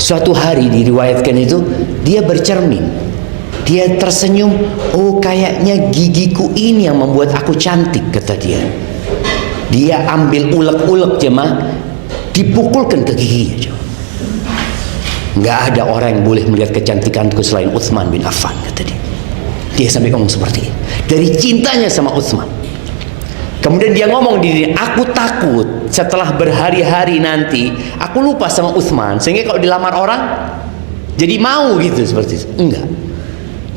Suatu hari diriwayatkan itu dia bercermin, dia tersenyum, oh kayaknya gigiku ini yang membuat aku cantik, kata dia. Dia ambil ulek-ulek jemaah, dipukulkan ke giginya. Nggak ada orang yang boleh melihat kecantikanku selain Uthman bin Affan, kata dia. Dia sampai ngomong seperti ini dari cintanya sama Uthman. Kemudian dia ngomong di diri, aku takut setelah berhari-hari nanti aku lupa sama Uthman, sehingga kalau dilamar orang jadi mau gitu, seperti itu. Enggak,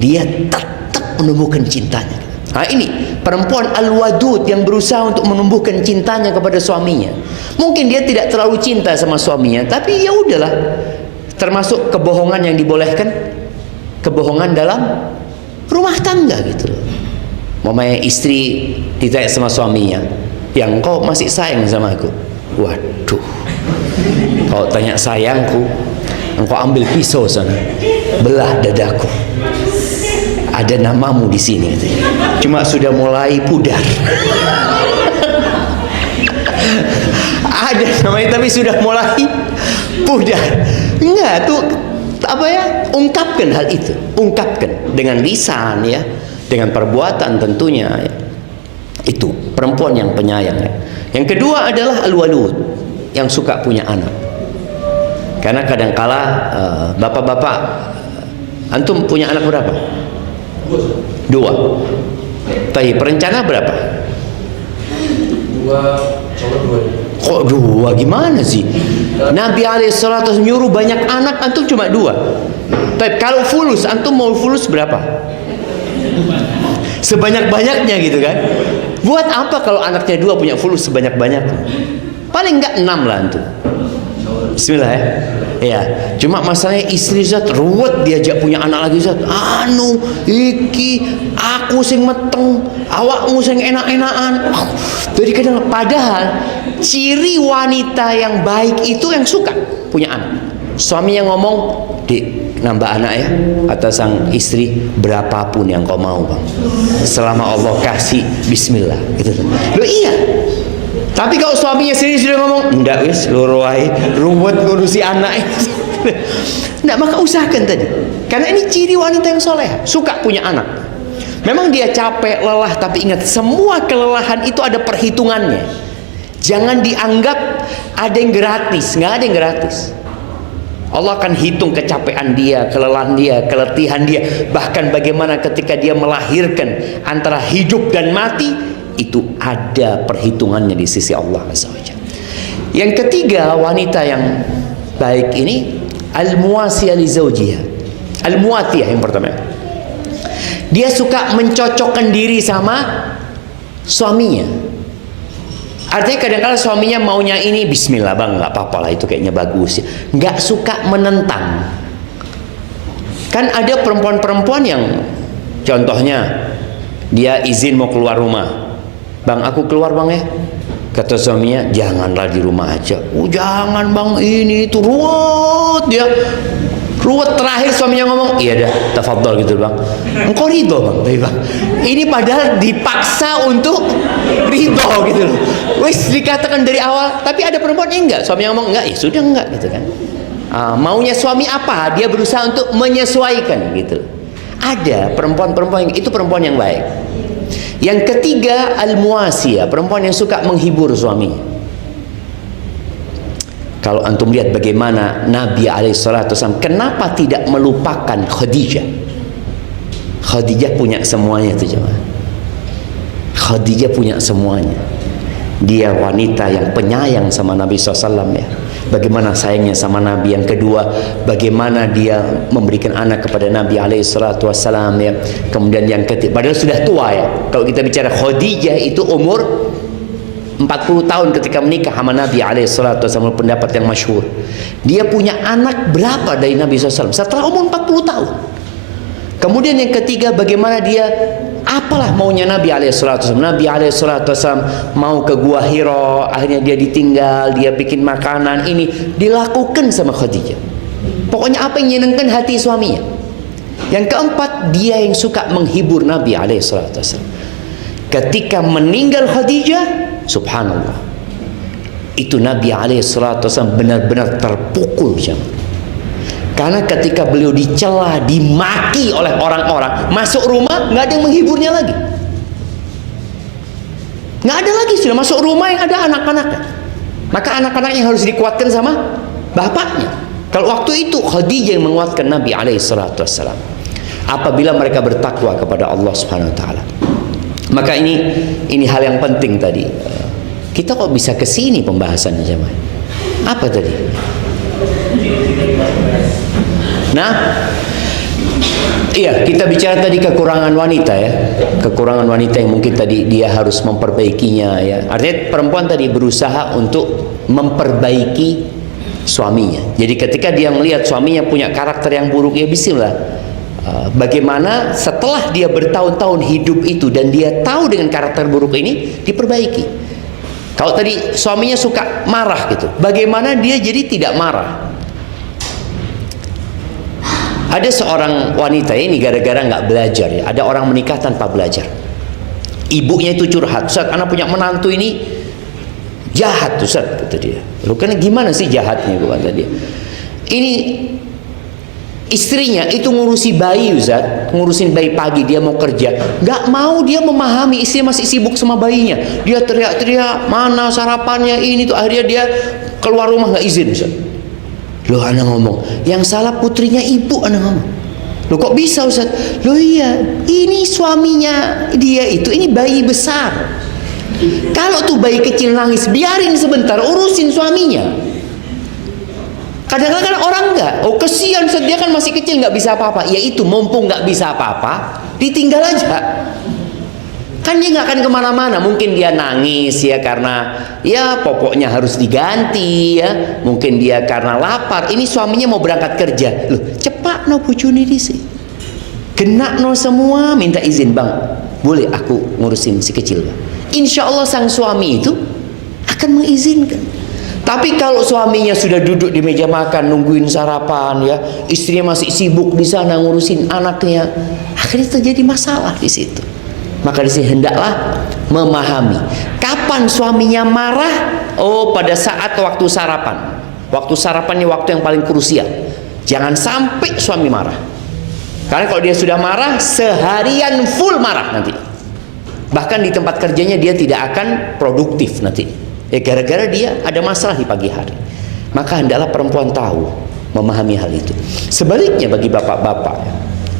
dia tetap menumbuhkan cintanya. Nah ini perempuan al-wadud yang berusaha untuk menumbuhkan cintanya kepada suaminya. Mungkin dia tidak terlalu cinta sama suaminya, tapi ya udahlah. Termasuk kebohongan yang dibolehkan, kebohongan dalam rumah tangga gitu loh. Mamanya istri ditanya sama suaminya, yang kau masih sayang sama aku? Waduh, kau tanya sayangku, engkau ambil pisau sana, belah dadaku. Ada namamu di sini, cuma sudah mulai pudar. Ada namanya tapi sudah mulai pudar. Enggak tuh apa ya? Ungkapkan hal itu, ungkapkan dengan lisan ya, dengan perbuatan tentunya ya. Itu perempuan yang penyayang ya. Yang kedua adalah al-walud, yang suka punya anak. Karena kadangkala bapak-bapak, antum punya anak berapa? Dua. Tapi perencana berapa? Kok dua? Gimana sih? Nabi alaihissalatu nyuruh banyak anak, antum cuma dua. Tapi kalau fulus, antum mau fulus berapa? Sebanyak-banyaknya gitu kan. Buat apa kalau anaknya dua punya fulus sebanyak-banyaknya? Paling enggak 6 lah antum. Bismillah ya. Ya, cuma masalahnya istri Zat ruwet diajak punya anak lagi Zat. Anu, iki aku sing meteng, awakmu sing enak-enakan. Jadi kadang padahal ciri wanita yang baik itu yang suka punya anak. Suami yang ngomong, "Dik, nambah anak ya," kata sang istri, "berapapun yang kau mau, Bang. Selama Allah kasih, bismillah." Gitu. Loh iya. Tapi kalau suaminya sendiri sudah ngomong, "Ndak wis, loro wae, ruwet ngurusi anak." Ndak, maka usahakan tadi. Karena ini ciri wanita yang soleh, suka punya anak. Memang dia capek, lelah, tapi ingat semua kelelahan itu ada perhitungannya. Jangan dianggap ada yang gratis, nggak ada yang gratis. Allah akan hitung kecapean dia, kelelahan dia, keletihan dia, bahkan bagaimana ketika dia melahirkan antara hidup dan mati, itu ada perhitungannya di sisi Allah Azza wa Jalla. Yang ketiga, wanita yang baik ini al-muwasiyah li zawjiha. Al-muwatiyah yang pertama. Dia suka mencocokkan diri sama suaminya. Artinya kadang-kadang suaminya maunya ini, bismillah bang, nggak apa-apa lah, itu kayaknya bagus. Nggak suka menentang. Kan ada perempuan-perempuan yang contohnya dia izin mau keluar rumah, "Bang, aku keluar bang ya." Kata suaminya, "Janganlah di rumah aja." "Oh jangan bang, ini itu ruwet ya." Ruwet, terakhir suaminya ngomong, "Iya dah, tafadhol gitu bang." "Engkau ridho bang?" "Baik bang." Ini padahal dipaksa untuk ridho gitu loh. Wis dikatakan dari awal, tapi ada perempuan yang enggak. Suaminya ngomong enggak, ya sudah enggak gitu kan. Maunya suami apa, dia berusaha untuk menyesuaikan gitu. Ada perempuan-perempuan yang itu perempuan yang baik. Yang ketiga al-muwasiyah, perempuan yang suka menghibur suaminya. Kalau antum lihat bagaimana Nabi SAW, kenapa tidak melupakan Khadijah? Khadijah punya semuanya itu jemaah. Khadijah punya semuanya. Dia wanita yang penyayang sama Nabi SAW ya. Bagaimana sayangnya sama Nabi. Yang kedua, bagaimana dia memberikan anak kepada Nabi SAW ya. Kemudian yang ketiga, padahal sudah tua ya. Kalau kita bicara Khadijah itu umur tahun ketika menikah sama Nabi SAW, pendapat yang masyhur. Dia punya anak berapa dari Nabi SAW setelah umur 40 tahun. Kemudian yang ketiga, bagaimana dia, apalah maunya Nabi SAW. Nabi SAW mau ke Gua Hira, akhirnya dia ditinggal, dia bikin makanan, ini dilakukan sama Khadijah. Pokoknya apa yang menyenangkan hati suaminya. Yang keempat, dia yang suka menghibur Nabi SAW. Ketika meninggal Khadijah, subhanallah, itu Nabi SAW benar-benar terpukul jemaah. Karena ketika beliau dicela, dimaki oleh orang-orang, masuk rumah nggak ada yang menghiburnya lagi. Nggak ada lagi, sudah masuk rumah yang ada anak-anaknya. Maka anak-anaknya harus dikuatkan sama bapaknya. Kalau waktu itu Khadijah yang menguatkan Nabi SAW. Apabila mereka bertakwa kepada Allah Subhanahu Wa Taala. Maka ini hal yang penting tadi. Kita kok bisa kesini pembahasannya jemaah? Apa tadi? Nah, iya, kita bicara tadi kekurangan wanita ya. Kekurangan wanita yang mungkin tadi dia harus memperbaikinya ya. Artinya perempuan tadi berusaha untuk memperbaiki suaminya. Jadi ketika dia melihat suaminya punya karakter yang buruk, ya bismillah. Bagaimana setelah dia bertahun-tahun hidup itu dan dia tahu dengan karakter buruk ini, diperbaiki. Kalau tadi suaminya suka marah gitu, bagaimana dia jadi tidak marah? Ada seorang wanita ini gara-gara nggak belajar ya. Ada orang menikah tanpa belajar. Ibunya itu curhat, Ustaz, anak punya menantu ini jahat, Ustaz, kata dia. Lu kan gimana sih jahatnya, kata dia. Ini istrinya itu ngurusi bayi, Ustaz, ngurusin bayi pagi, dia mau kerja, nggak mau dia memahami, istrinya masih sibuk sama bayinya. Dia teriak-teriak, mana sarapannya ini tuh, akhirnya dia keluar rumah nggak izin, Ustaz. Loh, anak ngomong, yang salah putrinya ibu, anak ngomong. Loh, kok bisa, Ustaz? Loh iya, ini suaminya dia itu, ini bayi besar. Kalau tuh bayi kecil nangis, biarin sebentar, urusin suaminya. Kadang-kadang kan orang enggak, oh kesian, dia kan masih kecil nggak bisa apa-apa. Ya itu, mumpung nggak bisa apa-apa, ditinggal aja. Kan dia nggak akan kemana-mana. Mungkin dia nangis ya karena ya popoknya harus diganti ya. Mungkin dia karena lapar. Ini suaminya mau berangkat kerja. Loh, cepat no bojone dhisik. Genak no semua, minta izin, Bang. Boleh aku ngurusin si kecil, Bang. Insya Allah sang suami itu akan mengizinkan. Tapi kalau suaminya sudah duduk di meja makan nungguin sarapan ya, istrinya masih sibuk di sana ngurusin anaknya, akhirnya terjadi masalah di situ. Maka di sini hendaklah memahami kapan suaminya marah. Oh, pada saat waktu sarapan. Waktu sarapan ini waktu yang paling krusial. Jangan sampai suami marah. Karena kalau dia sudah marah, seharian full marah nanti. Bahkan di tempat kerjanya dia tidak akan produktif nanti. Ya gara-gara dia ada masalah di pagi hari. Maka hendaklah perempuan tahu, memahami hal itu. Sebaliknya bagi bapak-bapak,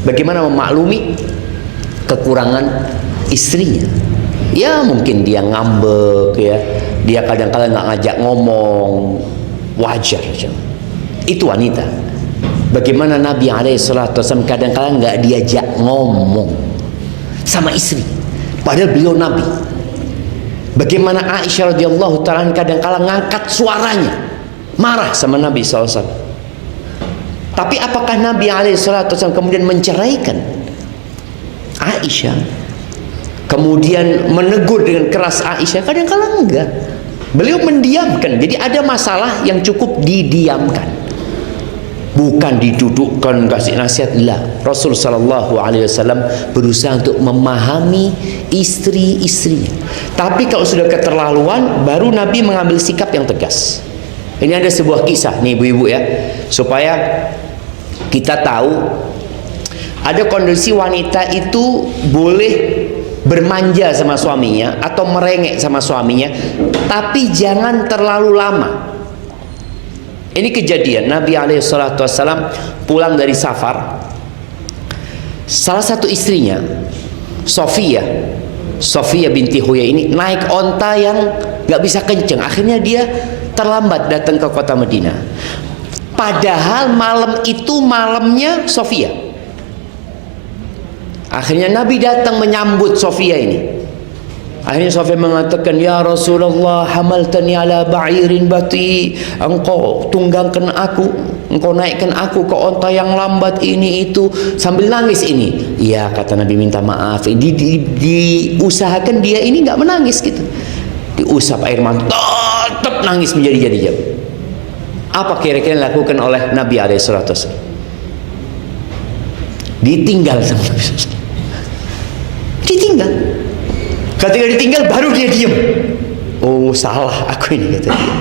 bagaimana memaklumi kekurangan istrinya? Ya mungkin dia ngambek ya, dia kadang-kadang nggak ngajak ngomong, wajar aja. Itu wanita. Bagaimana Nabi SAW kadang-kadang nggak diajak ngomong sama istri, padahal beliau Nabi. Bagaimana Aisyah radhiyallahu ta'ala kadang-kadang ngangkat suaranya, marah sama Nabi SAW. Tapi apakah Nabi SAW kemudian menceraikan Aisyah, kemudian menegur dengan keras Aisyah? Kadang-kadang enggak. Beliau mendiamkan. Jadi ada masalah yang cukup didiamkan, bukan didudukkan kasih nasihat. Lah, Rasul sallallahu alaihi wasallam berusaha untuk memahami istri-istrinya. Tapi kalau sudah keterlaluan, baru Nabi mengambil sikap yang tegas. Ini ada sebuah kisah nih ibu-ibu ya, supaya kita tahu ada kondisi wanita itu boleh bermanja sama suaminya atau merengek sama suaminya, tapi jangan terlalu lama. Ini kejadian Nabi SAW pulang dari safar. Salah satu istrinya, Sofia binti Huyai ini naik onta yang gak bisa kenceng. Akhirnya dia terlambat datang ke kota Madinah. Padahal malam itu malamnya Sofia. Akhirnya Nabi datang menyambut Sofia ini. Akhirnya Sofyan mengatakan, ya Rasulullah, hamaltani ala ba'irin bati, engkau tunggangkan aku, engkau naikkan aku ke onta yang lambat ini itu, sambil nangis ini. Iya, kata Nabi, minta maaf. Diusahakan dia ini nggak menangis gitu, diusap air mata, tetap nangis menjadi-jadi. Apa kira-kira dilakukan oleh Nabi alaihissalatu wassalam? Ditinggal sama Nabi SAW. Ditinggal. Ketika ditinggal baru dia diam. Oh, salah aku ini, kata dia.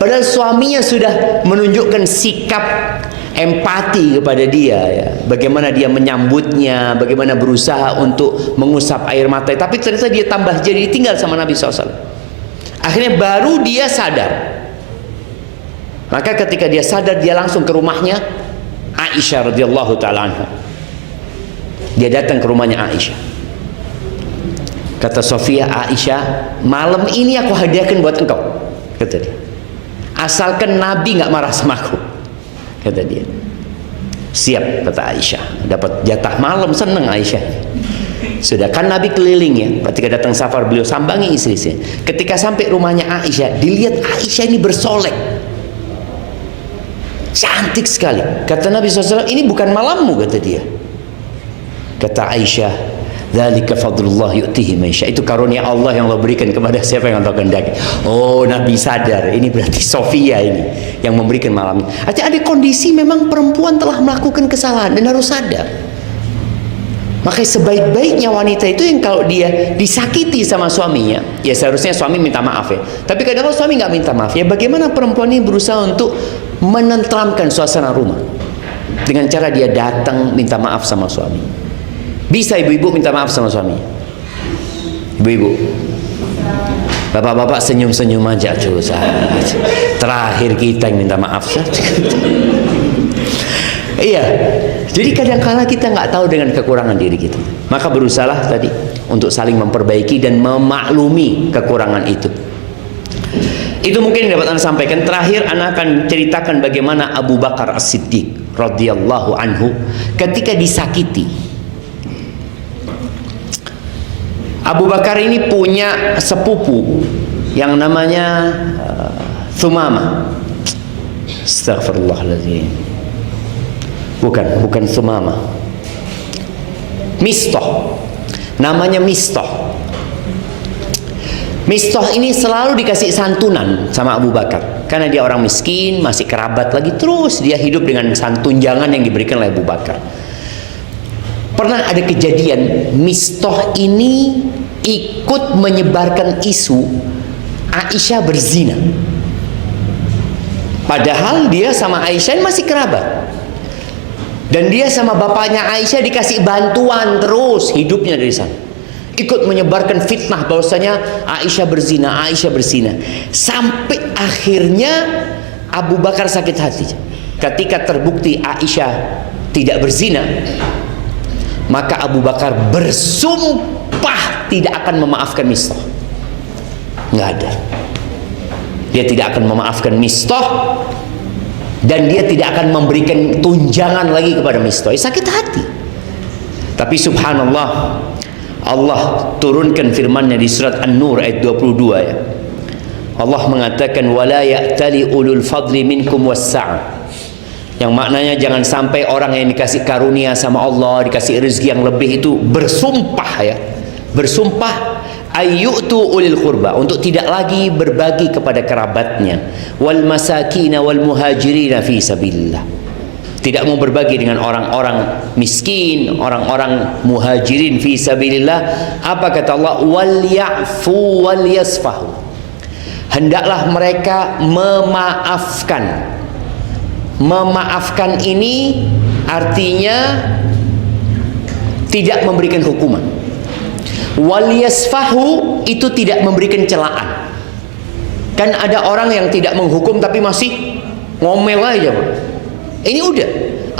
Padahal suaminya sudah menunjukkan sikap empati kepada dia, ya. Bagaimana dia menyambutnya, bagaimana berusaha untuk mengusap air mata. Tapi ternyata dia tambah jadi tinggal sama Nabi SAW. Akhirnya baru dia sadar. Maka ketika dia sadar, dia langsung ke rumahnya Aisyah radhiyallahu ta'ala anha. Dia datang ke rumahnya Aisyah. Kata Sofia, Aisyah, malam ini aku hadiahkan buat engkau, kata dia. Asalkan Nabi nggak marah sama aku, kata dia. Siap, kata Aisyah. Dapat jatah malam, seneng Aisyah. Sudah kan Nabi keliling ya. Ketika datang safar, beliau sambangi istri-istri. Ketika sampai rumahnya Aisyah, dilihat Aisyah ini bersolek, cantik sekali. Kata Nabi SAW, ini bukan malammu, kata dia. Kata Aisyah, dzalika fadlullah yu'tihi man yasha. Itu karunia Allah yang Allah berikan kepada siapa yang Allah kehendaki. Oh, Nabi sadar, ini berarti Sofia ini yang memberikan malam ini. Artinya ada kondisi memang perempuan telah melakukan kesalahan dan harus sadar. Makanya sebaik-baiknya wanita itu yang kalau dia disakiti sama suaminya, ya seharusnya suami minta maaf ya. Tapi kadang kalau suami nggak minta maaf, ya bagaimana perempuan ini berusaha untuk menenteramkan suasana rumah dengan cara dia datang minta maaf sama suami. Bisa ibu-ibu minta maaf sama suami? Ibu-ibu, bapak-bapak senyum-senyum aja tuh. Terakhir kita yang minta maaf. Iya. Jadi kadang-kala kita nggak tahu dengan kekurangan diri kita. Maka berusahalah tadi untuk saling memperbaiki dan memaklumi kekurangan itu. Itu mungkin dapat Anda sampaikan. Terakhir Anda akan ceritakan bagaimana Abu Bakar As-Siddiq radhiyallahu anhu ketika disakiti. Abu Bakar ini punya sepupu yang namanya Thumamah. Astaghfirullahaladzim. Bukan Thumamah. Mistah. Namanya Mistah. Mistah ini selalu dikasih santunan sama Abu Bakar. Karena dia orang miskin, masih kerabat lagi, terus dia hidup dengan tunjangan yang diberikan oleh Abu Bakar. Pernah ada kejadian Mistah ini ikut menyebarkan isu Aisyah berzina. Padahal dia sama Aisyah masih kerabat. Dan dia sama bapaknya Aisyah dikasih bantuan terus hidupnya dari sana. Ikut menyebarkan fitnah bahwasanya Aisyah berzina, Aisyah berzina. Sampai akhirnya Abu Bakar sakit hati. Ketika terbukti Aisyah tidak berzina, maka Abu Bakar bersumpah tidak akan memaafkan Mistah. Nggak ada. Dia tidak akan memaafkan Mistah, dan dia tidak akan memberikan tunjangan lagi kepada Mistah. Sakit hati. Tapi subhanallah, Allah turunkan firman-Nya di surat An-Nur ayat 22 ya. Allah mengatakan wala ya'tali ulul fadli minkum was-sa'ah. Yang maknanya jangan sampai orang yang dikasih karunia sama Allah, dikasih rezeki yang lebih itu bersumpah ya. Bersumpah ayyutu ulil qurba, untuk tidak lagi berbagi kepada kerabatnya, wal masakina wal muhajirina fi sabilillah. Tidak mau berbagi dengan orang-orang miskin, orang-orang muhajirin fi sabilillah. Apa kata Allah? Wal ya'fu wal yasfahu. Hendaklah mereka memaafkan. Memaafkan ini artinya tidak memberikan hukuman. Wal yasfahu itu tidak memberikan celaan. Kan ada orang yang tidak menghukum tapi masih ngomel aja, Pak. Ini udah,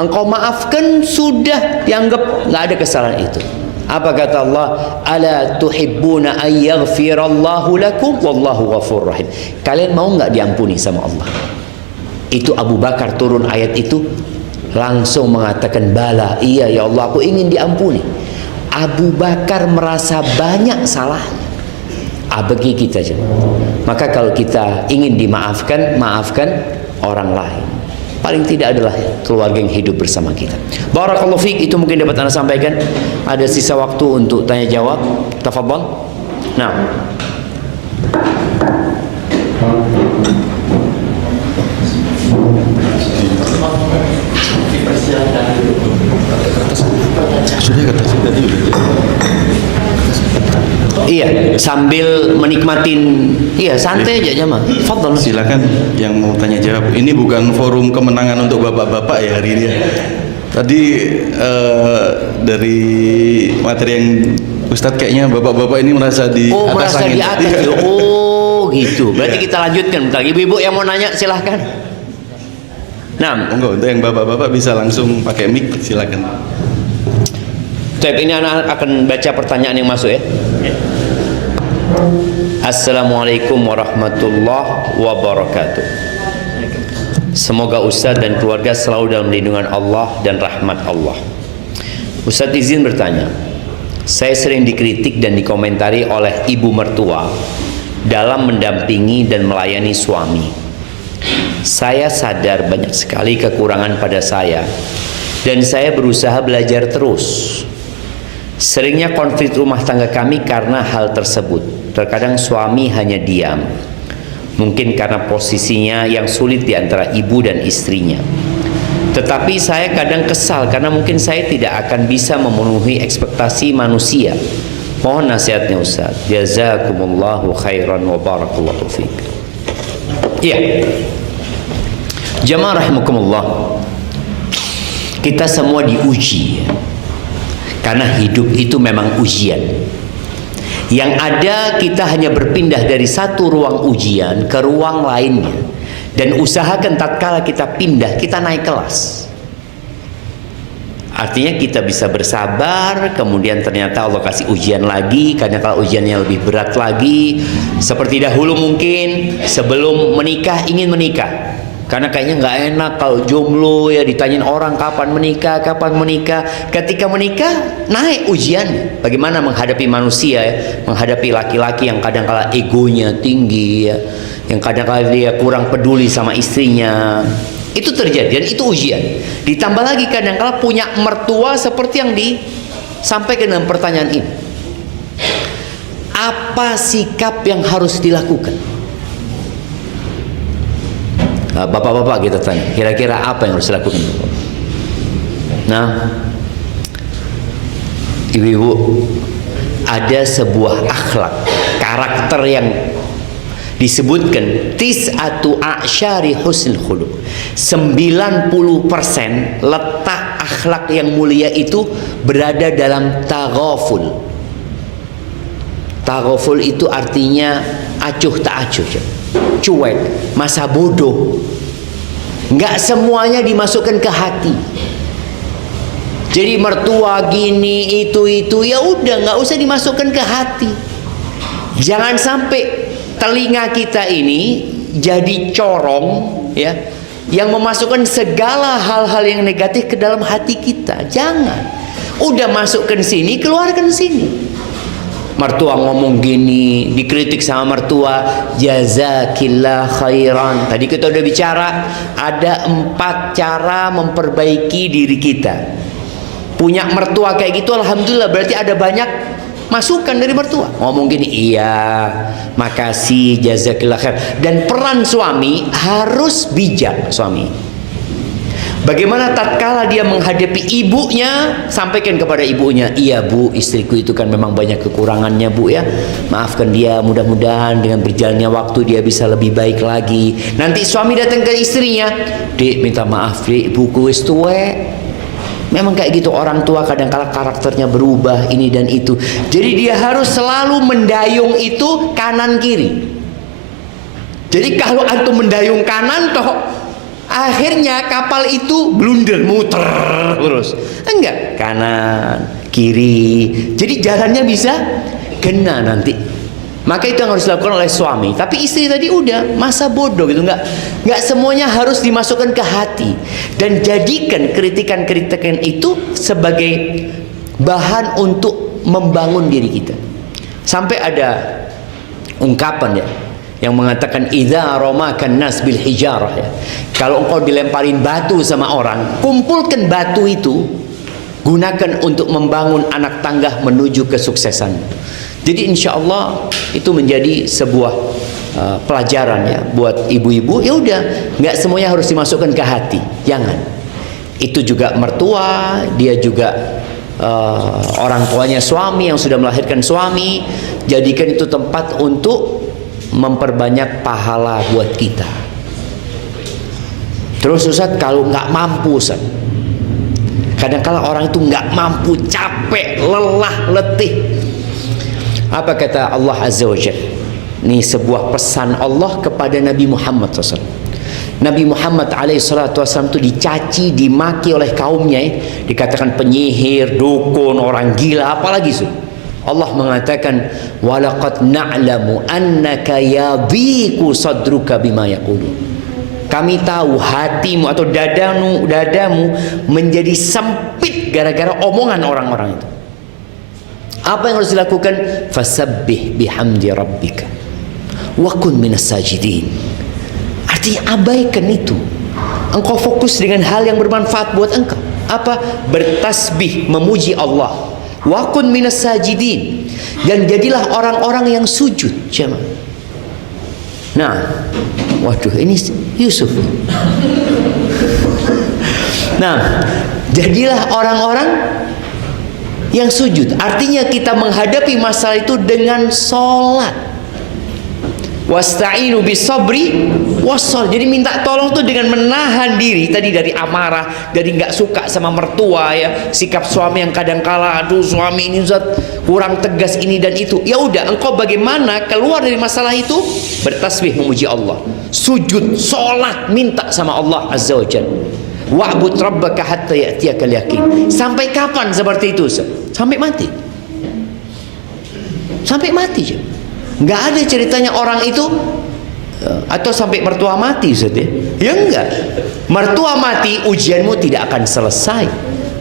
engkau maafkan sudah, dianggap nggak ada kesalahan itu. Apa kata Allah? Ala tuhibbuna ayyaghfirallahu lakum wallahu ghafurur rahim. Kalian mau nggak diampuni sama Allah? Itu Abu Bakar turun ayat itu langsung mengatakan bala, iya ya Allah, aku ingin diampuni. Abu Bakar merasa banyak salahnya. bagi kita saja. Maka kalau kita ingin dimaafkan, maafkan orang lain. Paling tidak adalah keluarga yang hidup bersama kita. Barakallahu fiik, itu mungkin dapat Anda sampaikan. Ada sisa waktu untuk tanya jawab. Tafadhal. Nah. Sudah kata tadi udah. Iya, sambil menikmatin, iya santai aja Jamal. Fadhal. Silakan yang mau tanya jawab. Ini bukan forum kemenangan untuk bapak-bapak ya hari ini. Tadi dari materi yang Ustadz kayaknya bapak-bapak ini merasa di Oh, atas merasa angin. di atas ya. Oh, gitu. Berarti kita lanjutkan. Bentar. Ibu-ibu yang mau nanya silahkan. Nah, Monggo, untuk yang bapak-bapak bisa langsung pakai mic, silakan. Baik, ini anak akan baca pertanyaan yang masuk ya. Assalamualaikum warahmatullahi wabarakatuh. Semoga Ustadz dan keluarga selalu dalam lindungan Allah dan rahmat Allah. Ustadz izin bertanya. Saya sering dikritik dan dikomentari oleh ibu mertua dalam mendampingi dan melayani suami. Saya sadar banyak sekali kekurangan pada saya dan saya berusaha belajar terus. Seringnya konflik rumah tangga kami karena hal tersebut. Terkadang suami hanya diam. Mungkin karena posisinya yang sulit di antara ibu dan istrinya. Tetapi saya kadang kesal karena mungkin saya tidak akan bisa memenuhi ekspektasi manusia. Mohon nasihatnya Ustaz. Jazakumullahu khairan wa barakallahu fiik. Iya. Jamaah rahimakumullah. Kita semua diuji. Karena hidup itu memang ujian. Yang ada kita hanya berpindah dari satu ruang ujian ke ruang lainnya. Dan usahakan tatkala kita pindah, kita naik kelas. Artinya kita bisa bersabar, kemudian ternyata Allah kasih ujian lagi, karena kalau ujiannya lebih berat lagi. Seperti dahulu mungkin sebelum menikah ingin menikah. Karena kayaknya nggak enak kalau jomblo ya, ditanyain orang kapan menikah, kapan menikah. Ketika menikah naik ujian. Bagaimana menghadapi manusia ya, menghadapi laki-laki yang kadang-kala egonya tinggi ya, yang kadang-kala dia kurang peduli sama istrinya. Itu terjadi dan itu ujian. Ditambah lagi kadang-kala punya mertua seperti yang disampaikan dalam pertanyaan ini. Apa sikap yang harus dilakukan? Bapak-bapak kita tanya, kira-kira apa yang harus dilakukan? Nah, ibu-ibu, ada sebuah akhlak, karakter yang disebutkan tis'atu a'syari husnul khuluq. 90% letak akhlak yang mulia itu berada dalam taghaful. Taghaful itu artinya acuh tak acuh, cuek, masa bodoh. Nggak semuanya dimasukkan ke hati. Jadi mertua gini itu ya udah nggak usah dimasukkan ke hati. Jangan sampai telinga kita ini jadi corong ya, yang memasukkan segala hal-hal yang negatif ke dalam hati kita. Jangan. Udah masukkan sini, keluarkan sini. Mertua ngomong gini, dikritik sama mertua, jazakillah khairan. Tadi kita udah bicara, ada 4 cara memperbaiki diri kita. Punya mertua kayak gitu, alhamdulillah, berarti ada banyak masukan dari mertua. Ngomong gini, iya, makasih, jazakillah khair. Dan peran suami harus bijak, suami. Bagaimana tatkala dia menghadapi ibunya, sampaikan kepada ibunya, iya bu, istriku itu kan memang banyak kekurangannya bu ya, maafkan dia, mudah-mudahan dengan berjalannya waktu dia bisa lebih baik lagi. Nanti suami datang ke istrinya, Dik minta maaf Dik, ibuku wis tuwek. Memang kayak gitu orang tua, kadang-kala karakternya berubah ini dan itu. Jadi dia harus selalu mendayung itu kanan kiri. Jadi kalau antum mendayung kanan toh akhirnya kapal itu blunder, muter terus. Enggak, kanan, kiri. Jadi jalannya bisa kena nanti. Maka itu yang harus dilakukan oleh suami. Tapi istri tadi udah masa bodoh gitu, enggak semuanya harus dimasukkan ke hati. Dan jadikan kritikan-kritikan itu sebagai bahan untuk membangun diri kita. Sampai ada ungkapan ya yang mengatakan idza ramakan nas bil hijarah ya. Kalau engkau dilemparin batu sama orang, kumpulkan batu itu, gunakan untuk membangun anak tangga menuju kesuksesan. Jadi insya Allah itu menjadi sebuah pelajaran ya buat ibu-ibu. Ya udah, nggak semuanya harus dimasukkan ke hati, jangan. Itu juga mertua, dia juga orang tuanya suami yang sudah melahirkan suami, jadikan itu tempat untuk memperbanyak pahala buat kita. Terus Ustaz, kalau nggak mampu Ustaz, kadang-kala orang itu nggak mampu, capek, lelah, letih. Apa kata Allah Azza wa Jalla? Ini sebuah pesan Allah kepada Nabi Muhammad SAW. Nabi Muhammad SAW itu dicaci, dimaki oleh kaumnya ya. Dikatakan penyihir, dukun, orang gila, apalagi itu. Allah mengatakan walaqad na'lamu annaka yadhiqu sadruka bima yaqulu. Kami tahu hatimu atau dadamu menjadi sempit gara-gara omongan orang-orang itu. Apa yang harus dilakukan? Fasabbih bihamdi rabbika wa kun minas sajidin. Artinya abaikan itu. Engkau fokus dengan hal yang bermanfaat buat engkau. Apa? Bertasbih, memuji Allah. Wa kun minas sajidin, dan jadilah orang-orang yang sujud. Jemaah. Nah, waduh ini Yusuf. Nah, jadilah orang-orang yang sujud. Artinya kita menghadapi masalah itu dengan sholat. Wasta'inu bisabri wassal. Jadi minta tolong tuh dengan menahan diri tadi dari amarah, dari nggak suka sama mertua ya, sikap suami yang kadang-kala aduh suami ini Ustaz kurang tegas ini dan itu. Ya udah, engkau bagaimana keluar dari masalah itu? Bertasbih, memuji Allah, sujud, sholat, minta sama Allah Azza wa Jalla. Wa'bud rabbaka hatta ya'tiyakal yaqin. Sampai kapan seperti itu Ustaz? Sampai mati. Sampai mati aja. Nggak ada ceritanya orang itu atau sampai mertua mati Ustaz ya. Ya enggak. Mertua mati, ujianmu tidak akan selesai.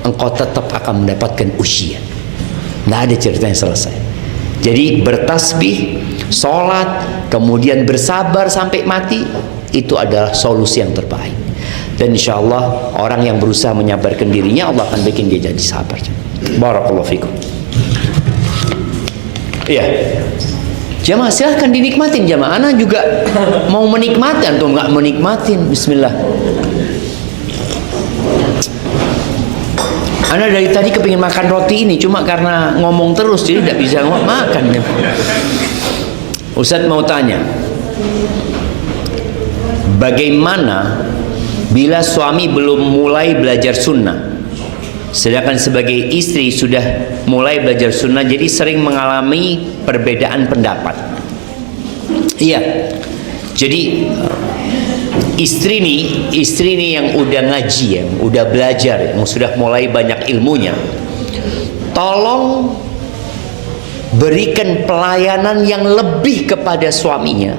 Engkau tetap akan mendapatkan ujian. Nggak ada ceritanya selesai. Jadi bertasbih, sholat, kemudian bersabar sampai mati, itu adalah solusi yang terbaik. Dan insya Allah orang yang berusaha menyabarkan dirinya, Allah akan bikin dia jadi sabar. Barakallahu fikum. Iya. Jamaah silahkan dinikmatin jamaah. Ana juga mau menikmati, antum nggak menikmatin. Bismillah. Ana dari tadi kepingin makan roti ini, cuma karena ngomong terus jadi tidak bisa makan. Ustadz mau tanya, bagaimana bila suami belum mulai belajar sunnah, sedangkan sebagai istri sudah mulai belajar sunnah, jadi sering mengalami perbedaan pendapat? Iya, jadi istri nih yang udah ngaji ya, udah belajar, yang sudah mulai banyak ilmunya, tolong berikan pelayanan yang lebih kepada suaminya,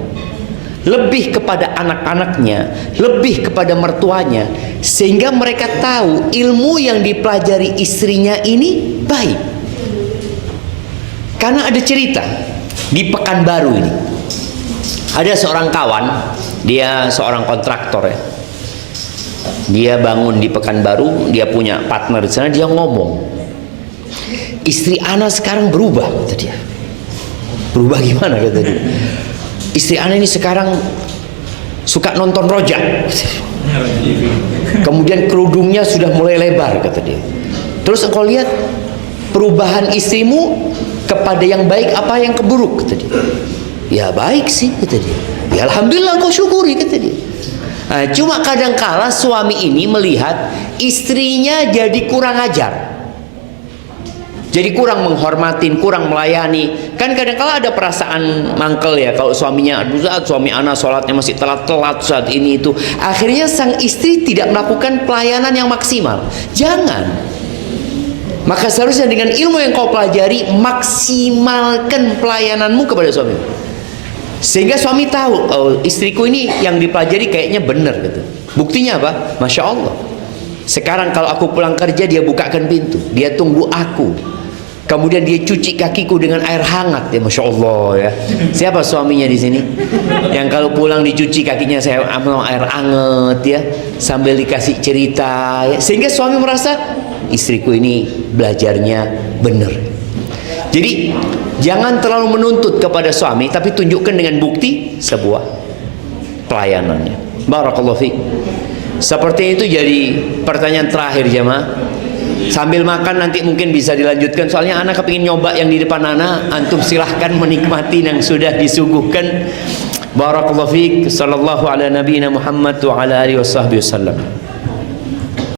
lebih kepada anak-anaknya, lebih kepada mertuanya, sehingga mereka tahu ilmu yang dipelajari istrinya ini baik. Karena ada cerita di Pekanbaru ini, ada seorang kawan, dia seorang kontraktor ya, dia bangun di Pekanbaru, dia punya partner di sana. Dia ngomong, istri ana sekarang berubah, kata dia. Berubah gimana, kata dia? Istri ana ini sekarang suka nonton rojak, kemudian kerudungnya sudah mulai lebar, kata dia. Terus engkau lihat perubahan istrimu kepada yang baik apa yang keburuk, kata dia. Ya baik sih, kata dia. Ya alhamdulillah, kau syukuri, kata dia. Nah, cuma kadangkala suami ini melihat istrinya jadi kurang ajar, jadi kurang menghormatin, kurang melayani. Kan kadangkala ada perasaan mangkel ya, kalau suaminya, aduh saat suami anak sholatnya masih telat-telat saat ini itu. Akhirnya sang istri tidak melakukan pelayanan yang maksimal. Jangan. Maka seharusnya dengan ilmu yang kau pelajari, maksimalkan pelayananmu kepada suami, sehingga suami tahu, oh, istriku ini yang dipelajari kayaknya benar gitu. Buktinya apa? Masya Allah, sekarang kalau aku pulang kerja dia bukakan pintu, dia tunggu aku. Kemudian dia cuci kakiku dengan air hangat, ya Masya Allah ya. Siapa suaminya di sini? Yang kalau pulang dicuci kakinya saya ambil air hangat ya, sambil dikasih cerita ya. Sehingga suami merasa istriku ini belajarnya benar. Jadi jangan terlalu menuntut kepada suami, tapi tunjukkan dengan bukti sebuah pelayanannya. Barakallahu fiik. Seperti itu jadi pertanyaan terakhir jemaah. Sambil makan nanti mungkin bisa dilanjutkan, soalnya anak kepingin nyoba yang di depan anak. Antum silahkan menikmati yang sudah disuguhkan. Barakallahu fiik. Sallallahu ala nabiyina Muhammad wa ala alihi wasallam.